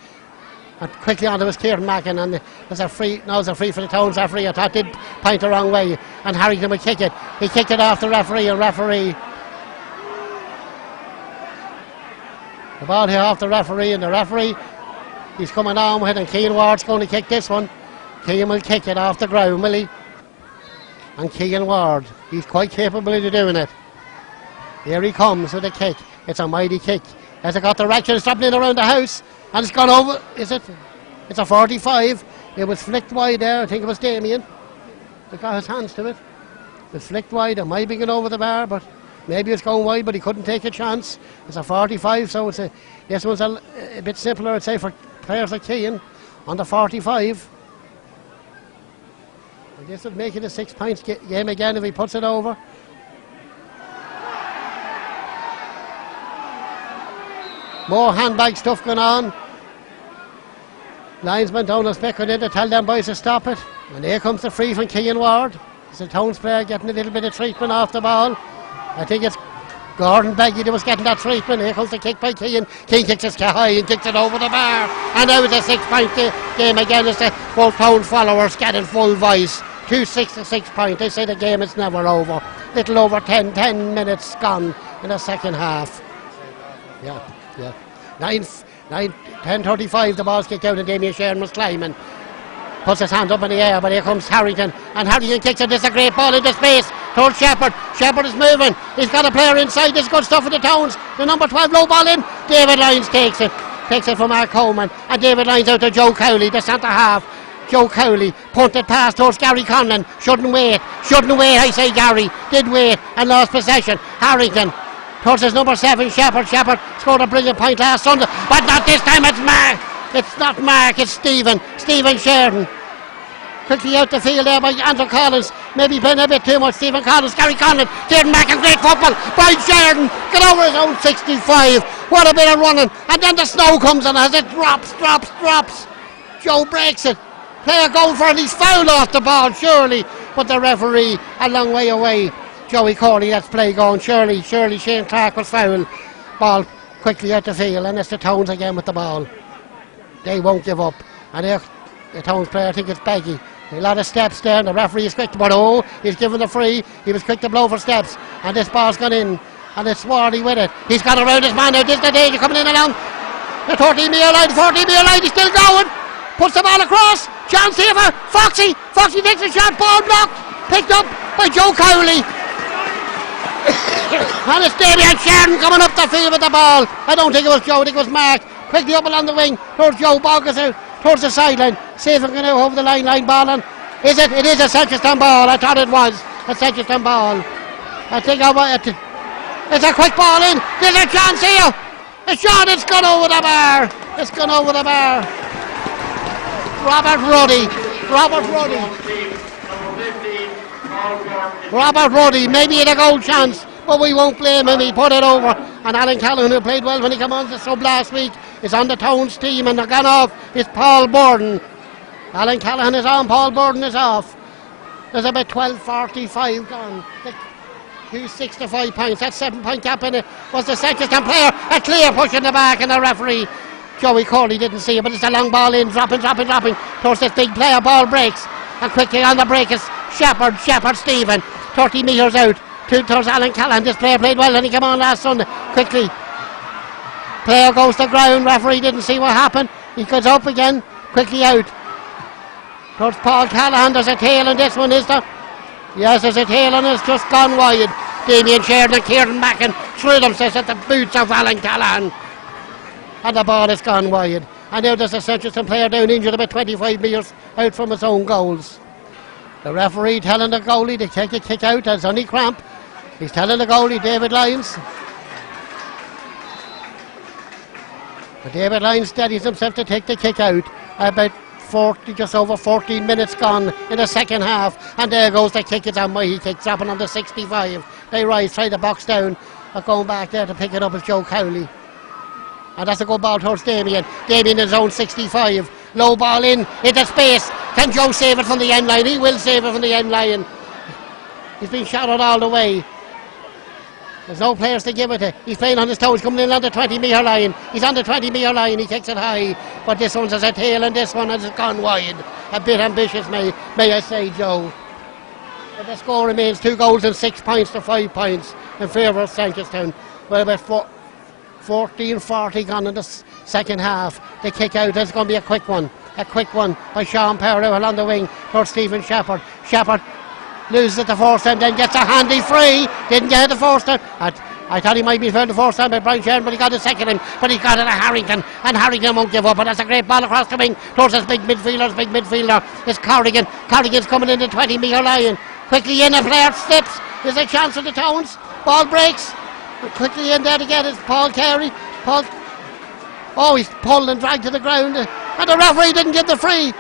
And quickly on to his Kieran Mackin, and there's a free. Now it's a free for the Towns referee. I thought did point the wrong way, and Harrington would kick it. He kicked it off the referee, and the ball here off the referee, and the referee he's coming on with it, and Keegan Ward's going to kick this one. Keegan will kick it off the ground, will he? And Keegan Ward, he's quite capable of doing it. Here he comes with a kick. It's a mighty kick. Has it got direction? It's dropping in around the house. And it's gone over. Is it? It's a 45. It was flicked wide there. I think it was Damien. He got his hands to it. It's flicked wide. It might be going over the bar, but maybe it's going wide, but he couldn't take a chance. It's a 45, so this one's a bit simpler, I'd say, for players like Keegan on the 45. And this would make it a 6 points game again if he puts it over. More handbag stuff going on. Linesman down the speckled in to tell them boys to stop it. And here comes the free from Keegan Ward. It's a Towns player getting a little bit of treatment off the ball. I think it's Gordon Beggy that was getting that treatment. Here comes the kick by Keegan. Keegan kicks it high and kicks it over the bar. And now it's a 6 point game again as the both Towns followers getting full voice. 2-6 to 6 point. They say the game is never over. Little over 10 minutes gone in the second half. Yeah. 10:35, the ball's kicked out and Damien Sheridan was climbing. Puts his hand up in the air, but here comes Harrington. And Harrington kicks it. It's a great ball into space towards Shepherd. Shepherd is moving. He's got a player inside. There's good stuff in the Towns. The number 12 low ball in. David Lyons takes it. Takes it from Mark Coleman. And David Lyons out to Joe Cowley, the centre half. Joe Cowley punted pass towards Gary Conlon. Shouldn't wait, I say. Gary did wait and lost possession. Harrington towards his number 7, Shepherd. Shepherd scored a brilliant point last Sunday, but not this time. It's Mark. It's not Mark, it's Stephen Sheridan. Quickly out the field there by Andrew Collins. Maybe playing a bit too much. Stephen Collins, Gary Conlon, Sheridan back, and great football by Sheridan. Get over his own 65. What a bit of running. And then the snow comes on as it drops. Joe breaks it. Player going for it. He's fouled off the ball, surely. But the referee a long way away. Joey Corley, that's play going. Surely Shane Clark was foul. Ball quickly out the field, and it's the Towns again with the ball. They won't give up. And the Towns player, I think it's Beggy. A lot of steps there, and the referee is quick to, but he's given the free. He was quick to blow for steps, and this ball's gone in, and it's Swarty with it. He's got around his man now. This is the danger coming in along the 13-metre line. 14-metre line, he's still going. Puts the ball across. Chance here for Foxy. Foxy takes a shot. Ball blocked. Picked up by Joe Cowley. And it's Damien Sheridan coming up the field with the ball. I don't think it was Joe. I think it was Mark. Quickly up along the wing towards Joe. Ball goes out towards the sideline. See if it can go over the line ball. And is it? It is a Seneschalstown ball. I thought it was a Seneschalstown ball. I think it's a quick ball in. There's a chance here. A shot. It's gone over the bar. It's gone over the bar. Robert Ruddy, maybe he had a goal chance, but we won't blame him. He put it over. And Alan Callahan, who played well when he came on the sub last week, is on the Towns team, and they're gone off. It's Paul Borden. Alan Callahan is on, Paul Borden is off. There's about 12:45 gone. 265 points. That 7-point gap in it was the Seneschalstown player. A clear push in the back, and the referee Joey Corley didn't see it, but it's a long ball in, dropping towards this big player. Ball breaks, and quickly on the break is Shepherd Stephen, 30 metres out towards Alan Callahan. This player played well when he came on last Sunday. Quickly, player goes to ground. Referee didn't see what happened. He goes up again, quickly out towards Paul Callahan. There's a tail in this one, is there? Yes, there's a tail, and it's just gone wide. Damien Sheridan and Kieran Mackin threw themselves at the boots of Alan Callahan, and the ball has gone wide. And now there's a Seneschalstown player down injured about 25 metres out from his own goals. The referee telling the goalie to take a kick out. There's only cramp. He's telling the goalie, David Lyons. But David Lyons steadies himself to take the kick out. About just over 14 minutes gone in the second half. And there goes the kick. It's on my kick, dropping on the 65. They rise, try the box down. But going back there to pick it up is Joe Cowley. And that's a good ball towards Damien. Damien in his own 65. Low ball into space. Can Joe save it from the end line? He will save it from the end line. He's been shot out all the way. There's no players to give it to. He's playing on his toes, coming in on the 20-metre line. He's on the 20-metre line. He kicks it high. But this one's as a tail, and this one has gone wide. A bit ambitious, may I say, Joe. But the score remains 2 goals and 6 points to 5 points in favour of Seneschalstown. Well, about 14:40 gone in the second half. The kick out is going to be a quick one. A quick one by Sean Perrow along the wing towards Stephen Shepherd. Shepherd loses it the first time, then gets a handy free. Didn't get it the first time. I thought he might be fouled the first time by Brian Sheridan, but he got it the second time. But he got it to Harrington, and Harrington won't give up. But that's a great ball across the wing towards his big midfielder. It's Corrigan. Corrigan's coming in the 20-metre line. Quickly in, a player slips. There's a chance for the Towns. Ball breaks. And quickly in there to get it. Paul Carey. He's pulled and dragged to the ground. And the referee didn't get the free.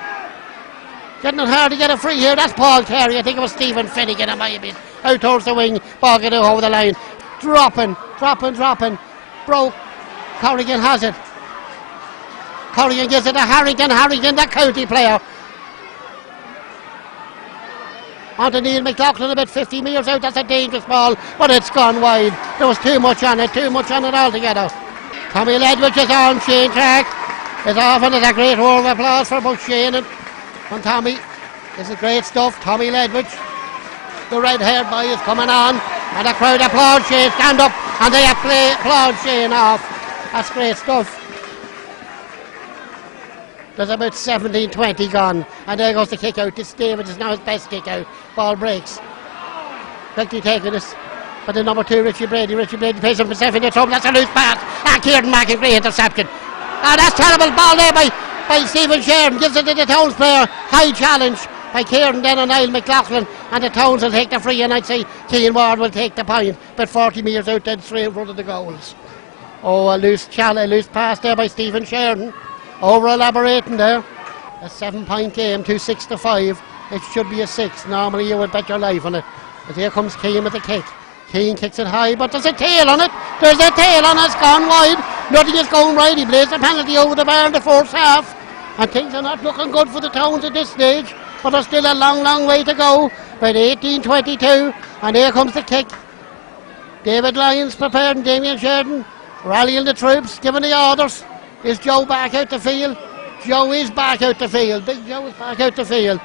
Getting it hard to get a free here. That's Paul Carey. I think it was Stephen Finnegan. It might have been out towards the wing. Ball getting over the line. Dropping. Broke. Corrigan has it. Corrigan gives it to Harrington. Harrington, the county player. On to Neil McLaughlin, about 50 metres out. That's a dangerous ball, but it's gone wide. There was too much on it altogether. Tommy Ledwidge is on. Shane Clark is off, and there's a great round of applause for both Shane and Tommy. This is great stuff. Tommy Ledwidge, the red-haired boy, is coming on, and the crowd applauds Shane. Stand up, and they applaud Shane off. That's great stuff. There's about 17-20 gone, and there goes the kick out. This David is now his best kick out. Ball breaks. quickly taking this. But the number 2, Richie Brady plays himself into trouble. That's a loose pass. And Kieran McIntyre, great interception. That's terrible ball there by Stephen Sheridan. Gives it to the Towns player. High challenge by Kieran then on Niall McLaughlin. And the Towns will take the free. And I'd say Keane Ward will take the point. But 40 metres out then straight in front of the goals. Oh, a loose pass there by Stephen Sheridan. Over elaborating there. A 7-point game, 2-6-5. It should be a 6. Normally you would bet your life on it. But here comes Keane with the kick. Keane kicks it high, but there's a tail on it. There's a tail on it. It's gone wide. Nothing is going right. He plays the penalty over the bar in the first half. And things are not looking good for the Towns at this stage. But there's still a long, long way to go. By 18-22. And here comes the kick. David Lyons prepared and Damien Sheridan rallying the troops, giving the orders. Is Joe back out the field? Joe is back out the field. Big Joe is back out the field.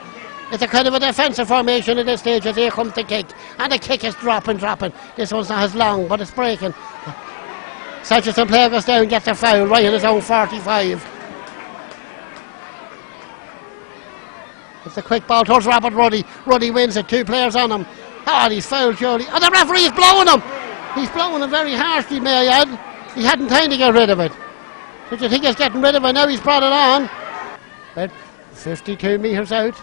It's a kind of a defensive formation at this stage as here comes the kick. And the kick is dropping. This one's not as long, but it's breaking. Seneschalstown player goes down, gets a foul right in his own 45. It's a quick ball towards Robert Ruddy. Ruddy wins it, 2 players on him. Oh, he's fouled surely. Oh, the referee is blowing him. He's blowing him very harshly, may I add. He hadn't time to get rid of it. But you think he's getting rid of it now? He's brought it on. But 52 metres out.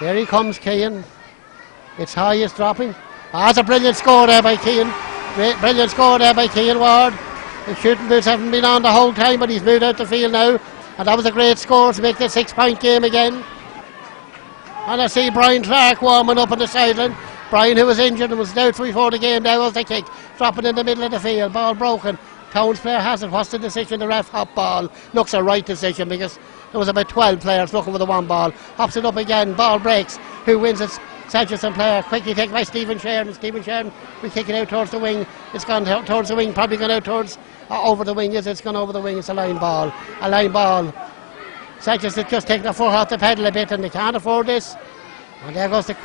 There he comes, Keane. It's high, it's dropping. That's a brilliant score there by Keane. Brilliant score there by Keane Ward. The shooting boots haven't been on the whole time, but he's moved out the field now. And that was a great score to make the 6-point game again. And I see Brian Clark warming up on the sideline. Brian, who was injured and was out before the game, there was the kick. Dropping in the middle of the field, ball broken. Towns player has it. What's the decision? The ref hop ball. Looks a right decision because there was about 12 players looking for the one ball. Hops it up again, ball breaks. Who wins it? Seneschalstown player. Quickly taken by Stephen Sheridan. Stephen Sheridan will kick it out towards the wing. It's gone towards the wing, probably gone out towards over the wing. It's gone over the wing. It's a line ball. A line ball. Seneschalstown just taking the foot off the pedal a bit and they can't afford this. And there goes the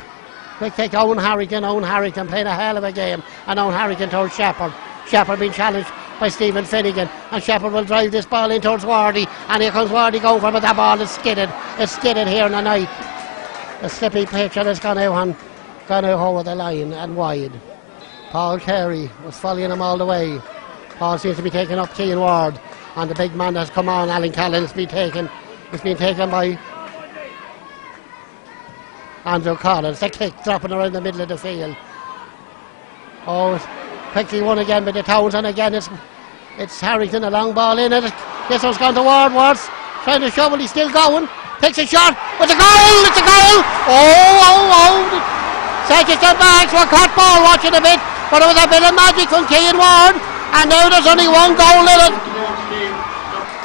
quick kick. Owen Harrington playing a hell of a game. And Owen Harrington towards Shepherd. Shepherd being challenged by Stephen Finnegan, and Shepherd will drive this ball in towards Wardy, and here comes Wardy going for it, but that ball is skidded. It's skidded here in the night. The slippy pitch and it's gone out over the line and wide. Paul Carey was following him all the way. Paul seems to be taking up Keane Ward, and the big man has come on. Alan Callan has been taken. It's been taken by Andrew Collins. The kick dropping around the middle of the field. Oh, quickly won again by the Towns, and again it's Harrington, a long ball in it. This one's gone to Ward. Ward's trying to shovel, he's still going. Takes a shot, it's a goal! Oh! Seneschalstown backs were caught ball watching a bit, but it was a bit of magic from Keane Ward, and now there's only one goal in it.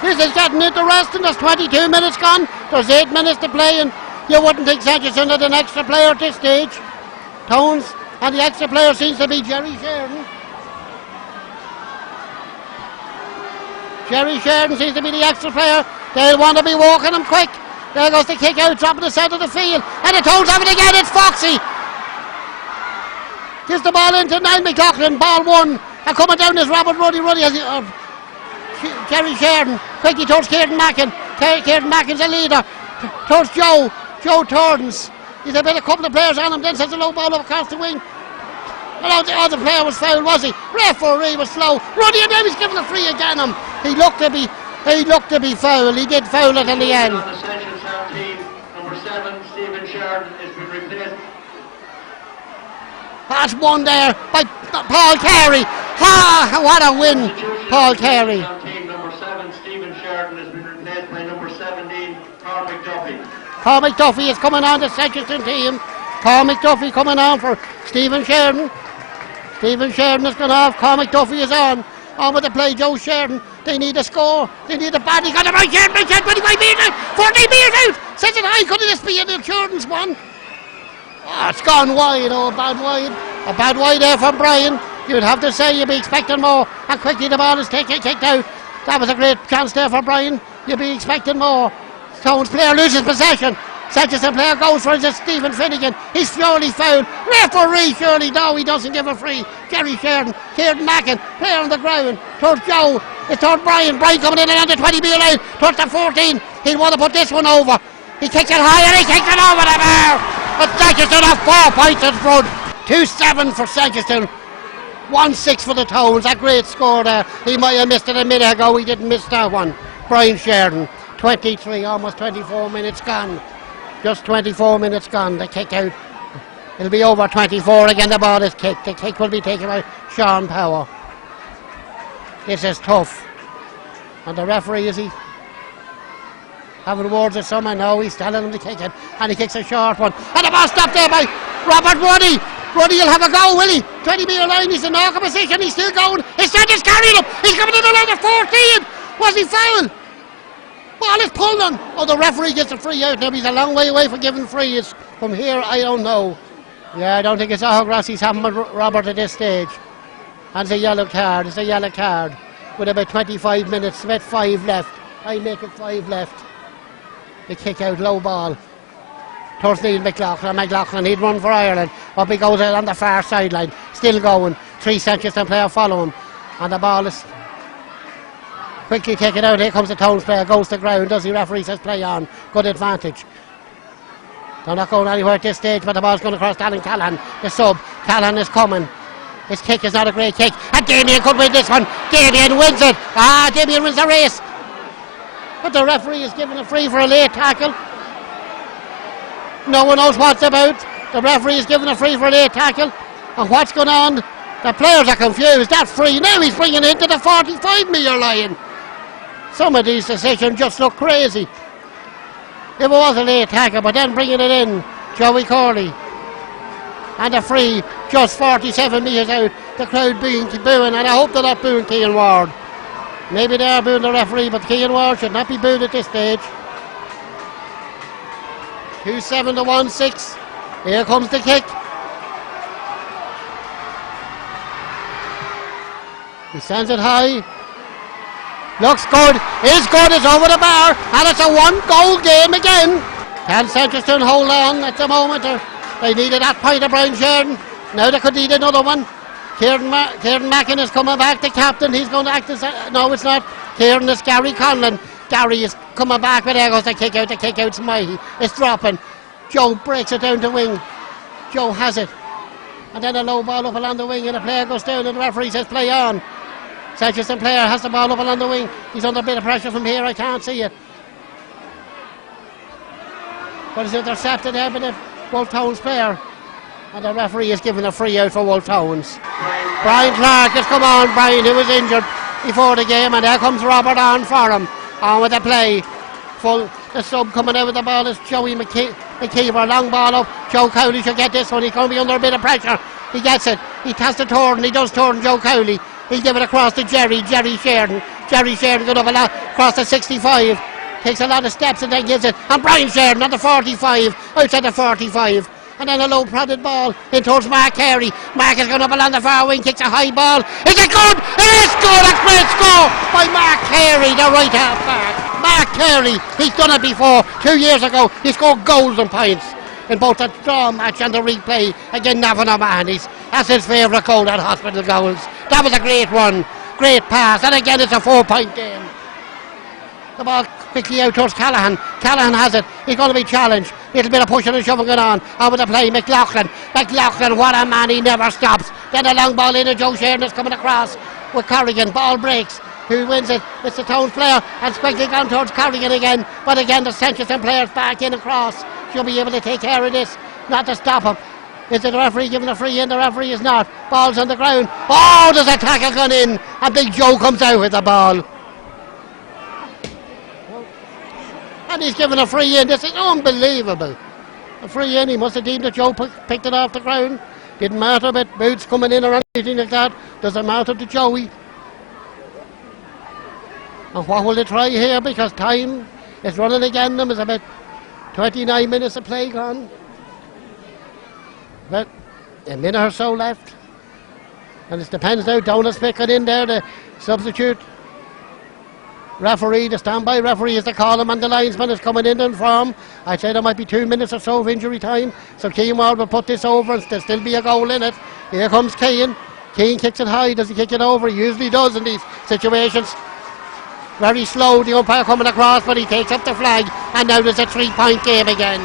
This is getting interesting. There's 22 minutes gone, there's 8 minutes to play, and you wouldn't think Seneschalstown had an extra player at this stage. Towns. And the extra player seems to be Jerry Sheridan. Jerry Sheridan seems to be the extra player. They'll want to be walking him quick. There goes the kick out, dropping the centre of the field. And the Towns have it again, it's Foxy. Gives the ball into Niall McLaughlin, ball 1. And coming down is Robert Ruddy. Jerry Sheridan, quickly towards Kieran Mackin. Kieran Mackin's a leader. Towards Joe Tordens. He's a bit of couple of players on him, then sends a low ball up across the wing. And the other player was fouled, was he? Referee was slow. Ruddy, and now he's given a free again him. He looked to be fouled. He did foul it in the end. On the Seneschalstown team, number 7, Stephen Sheridan, has been replaced. That's one there by Paul Carey. What a win, Paul Carey. Team number 7, Stephen Sheridan, has been replaced by number 17, Paul McDuffie. Paul McDuffie is coming on the Seneschalstown team. Paul McDuffie coming on for Stephen Sheridan. Stephen Sheridan has gone off. Paul McDuffie is on. On with the play, Joe Sheridan. They need a score. They need a bad. He got it right, Sheridan. 25 metres out. 40 metres out. Sends it high. Could this be a Sheridan's one? Oh, it's gone wide. Oh, bad wide. A bad wide there from Brian. You'd have to say you'd be expecting more. And quickly the ball is kicked out. That was a great chance there for Brian. You'd be expecting more. Towns player loses possession. Seneschalstown player goes for it. It's Stephen Finnegan. He's surely fouled. Referee surely, no, he doesn't give a free. Jerry Sheridan, Kieran Mackin, player on the ground. Towards Joe. It's towards Brian. Brian coming in and under 20 metre line. Towards the 14. He'll want to put this one over. He kicks it high and he kicks it over the bar. But Seneschalstown have 4 points in front. 2-7 for Seneschalstown. 1-6 for the Towns. A great score there. He might have missed it a minute ago. He didn't miss that one. Brian Sheridan. 23, almost 24 minutes gone. Just 24 minutes gone. The kick out. It'll be over 24 again. The ball is kicked. The kick will be taken by Sean Power. This is tough. And the referee, is he having words with someone? No, he's telling him to kick it. And he kicks a short one. And the ball stopped there by Robert Ruddy. Ruddy will have a go, will he? 20-metre line, he's in knock position. He's still going. His centre's carrying him. He's coming in the line of 14. Was he foul? Ball is pulled on. Oh, the referee gets a free out now. He's a long way away from giving frees. From here, I don't know. Yeah, I don't think it's a hug Ross he's having with Robert at this stage. And it's a yellow card. It's a yellow card. With about 25 minutes, about 5 left. I make it 5 left. The kick out, low ball. Towards Neil McLaughlin. McLaughlin, he'd run for Ireland. Up he goes out on the far sideline. Still going. 3 Seneschalstown player follow him. And the ball is quickly taken out. Here comes the Towns player. Goes to ground. Does he? Referee says play on. Good advantage. They're not going anywhere at this stage, but the ball's going across Alan Callahan. The sub. Callahan is coming. His kick is not a great kick. And Damien could win this one. Damien wins it. Damien wins the race. But the referee is giving a free for a late tackle. No one knows what's about. The referee is giving a free for a late tackle. And what's going on? The players are confused. That free. Now he's bringing it into the 45-metre line. Some of these decisions just look crazy. If it was a late tackle, but then bringing it in, Joey Corley. And a free just 47 metres out. The crowd booing, and I hope they're not booing Keegan Ward. Maybe they are booing the referee, but Keegan Ward should not be booed at this stage. 2-7 to 1-6. Here comes the kick. He sends it high. Looks good. Is good. It's over the bar. And it's a 1-goal game again. Can Seneschalstown hold on at the moment? They needed that point of Brian Sheridan. Now they could need another one. Kieran Mackin is coming back, the captain. He's going to act as... No, it's not. Kieran is Gary Conlon. Gary is coming back, but there goes the kick out. The kick out's mighty. It's dropping. Joe breaks it down the wing. Joe has it. And then a low ball up along the wing, and the player goes down, and the referee says play on. Seneschalstown player has the ball up along the wing. He's under a bit of pressure from here. I can't see it. But it's intercepted there by the Wolfe Towns player. And the referee is giving a free out for Wolfe Towns. Brian Clark has come on. Brian, who was injured before the game, and there comes Robert on for him. On with the play. Full. The sub coming out with the ball is Joey McKeever. Long ball up. Joe Cowley should get this one. He's going to be under a bit of pressure. He gets it. He has to turn. He does turn Joe Cowley. He'll give it across to Jerry Sheridan. Jerry Sheridan going up a lot across the 65. Takes a lot of steps and then gives it. And Brian Sheridan on the 45. Outside the 45. And then a low prodded ball in towards Mark Carey. Mark is going up along the far wing, kicks a high ball. Is it good? It is good! A great score by Mark Carey, the right half back. Mark Carey, he's done it before. 2 years ago, he scored goals and points in both the draw match and the replay against Navan O'Mahony's. That's his favourite goal at Hospital Goals. That was a great one, great pass, and again it's a 4-point game. The ball quickly out towards Callahan. Callahan has it. He's going to be challenged. Little bit of pushing and shoving going on. Over the play, McLaughlin. McLaughlin, what a man, he never stops. Then a long ball in, and Joe Sheridan is coming across with Corrigan. Ball breaks. Who wins it? It's the Towns player. And quickly gone towards Corrigan again. But again, the Seneschalstown players back in across. She'll be able to take care of this. Not to stop him. Is it the referee giving a free in? The referee is not. Ball's on the ground. Oh, there's a tackle gone in. And Big Joe comes out with the ball. And he's given a free in. This is unbelievable. A free in. He must have deemed that Joe picked it off the ground. Didn't matter about boots coming in or anything like that. Doesn't matter to Joey. And what will they try here? Because time is running again. There's about 29 minutes of play gone. But a minute or so left. And it depends now. Donald's picking in there, the substitute referee, the standby referee is to call him, and the linesman is coming in form. I'd say there might be 2 minutes or so of injury time, so Keegan Ward will put this over and there'll still be a goal in it. Here comes Keegan. Keegan kicks it high. Does he kick it over? He usually does in these situations. Very slow, the umpire coming across, but he takes up the flag, and now there's a 3-point game again.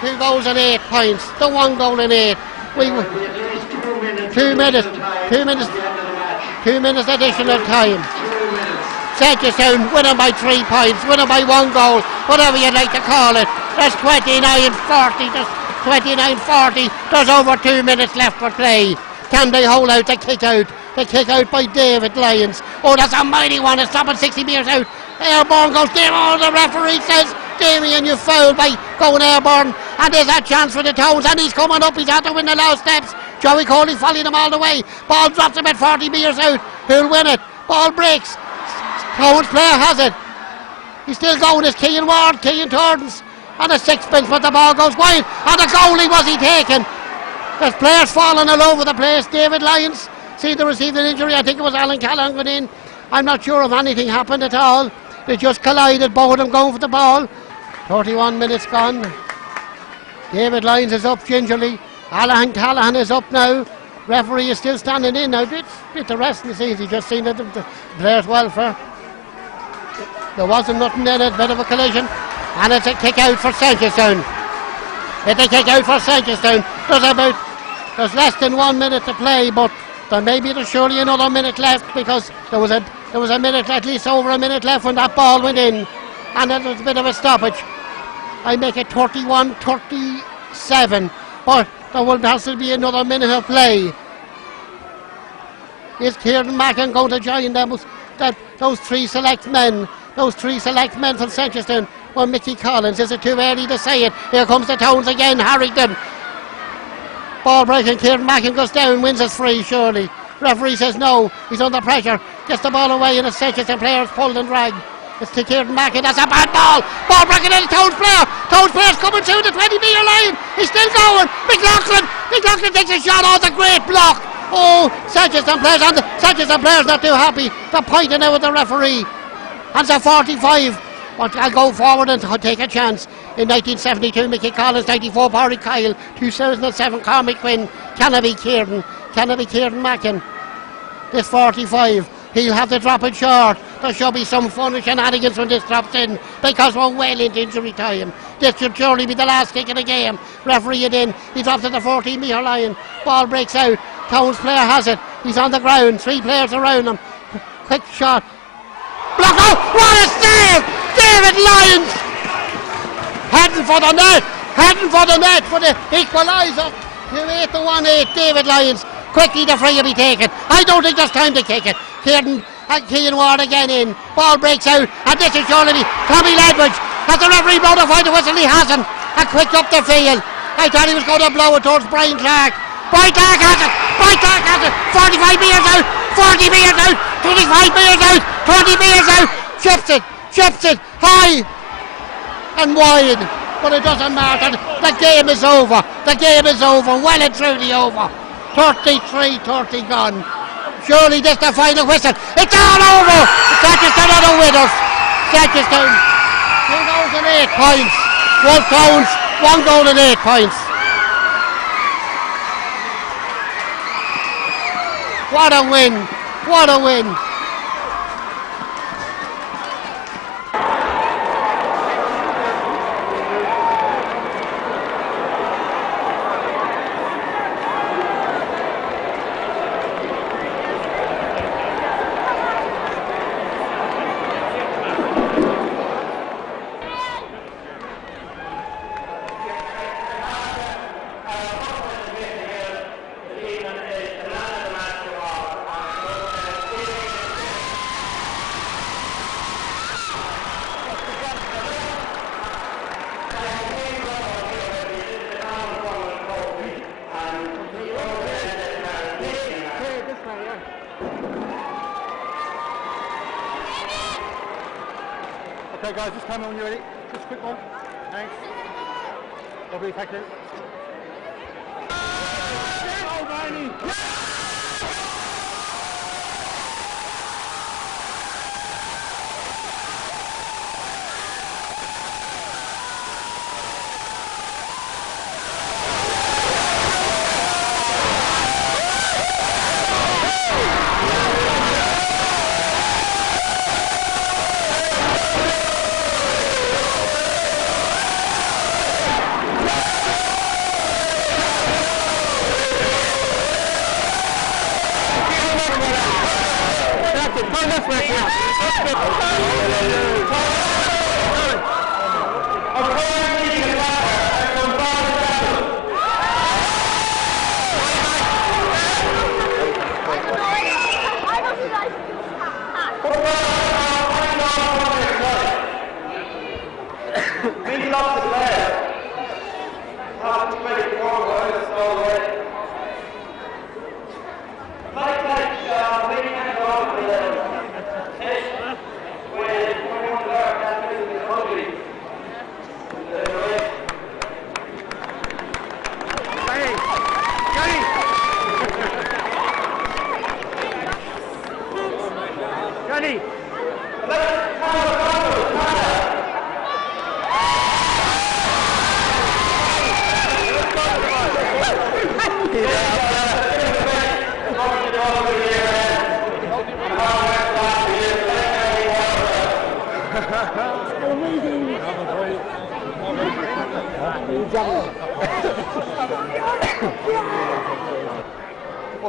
2 goals and 8 points. The 1 goal and 8. We At least 2 minutes. 2 minutes. additional time 2 minutes. at the end of the match. 2 minutes additional time. 2 minutes. Seneschalstown winning by 3 points, winning by 1 goal, whatever you'd like to call it. There's 29-40. There's 29-40. There's over 2 minutes left for play. Can they hold out the kick out? The kick out by David Lyons. Oh, that's a mighty one. It's stopping 60 metres out. Airborne goes there. Oh, the referee says, Damien, you fouled by going airborne. And there's a chance for the Towns. And he's coming up. He's had to win the last steps. Joey Coley's following him all the way. Ball drops him at 40 metres out. Who'll win it? Ball breaks. Towns player has it. He's still going. It's Keegan Ward, Keegan Tordens. And a sixpence, but the ball goes wide. And the goalie was he taken. There's players falling all over the place. David Lyons seemed to receive an injury. I think it was Alan Callaghan going in. I'm not sure if anything happened at all. They just collided, both of them going for the ball. 31 minutes gone. David Lyons is up gingerly. Alan Callaghan is up now. Referee is still standing in now. Bit the rest and see. He just seen the players' welfare. There wasn't nothing in it. Bit of a collision. And it's a kick out for Seneschalstown. It's a kick out for Seneschalstown. There's less than 1 minute to play, but there's surely another minute left because there was a minute, at least over a minute left when that ball went in, and it was a bit of a stoppage. I make it 31-37, but there will have to be another minute of play. Is Kieran Mackin going to join them? Those three select men from Seneschalstown. Or Mickey Collins. Is it too early to say it? Here comes the Towns again. Harrington. Ball breaking. Kieran Mackin goes down. Wins his free, surely. Referee says no. He's under pressure. Gets the ball away, and the Seneschalstown players pulled and dragged. It's to Kieran Mackin. That's a bad ball. Ball breaking in the Towns player. Towns player's coming through the 20-metre line. He's still going. McLaughlin takes a shot. Oh, it's a great block. Oh, Seneschalstown players not too happy. They're pointing now at the referee. And it's a 45. But I'll go forward and take a chance. In 1972, Mickey Collins, 94, Barry Kyle, 2007, Cormac Quinn, can it be Kieran Mackin? This 45, he'll have to drop it short. There should be some fun and shenanigans when this drops in, because we're well into injury time. This should surely be the last kick of the game. Referee it in, he drops at the 14-metre line. Ball breaks out, Towns player has it, he's on the ground, 3 players around him. Quick shot. Block out, what a save! David Lyons heading for the net for the equaliser. 2-8-1-8. David Lyons, quickly the free will be taken. I don't think there's time to kick it. Keegan Ward again in. Ball breaks out, and this is surely be Tommy Ledwidge. Has the referee blown the fight? The whistle, he hasn't. And quick up the field. I thought he was going to blow it towards Brian Clark. Brian Clark has it. 45 metres out. 40 metres out. 25 metres out. 20 metres out. Chips it high and wide, but it doesn't matter. The game is over. Well and truly over. 33-30 gone. Surely this the final whistle. It's all over. Seneschalstown are the winners. Seneschalstown 2 goals and 8 points. Wolfe Towns 1 goal and 8 points. What a win. Okay guys, just come on when you're ready. Just a quick one. Thanks. Lovely, thank you. Oh, Manny! going this way, Keegan. We lost the player. Have to make it forward, it's all right. Like, we can go on with the pitch with 21 there, that's in the country. Johnny! We've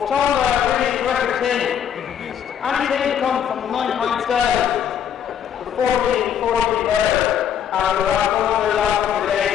told our really record team, anything come from 9 points down, 14 there, and we're going to the last 1 days.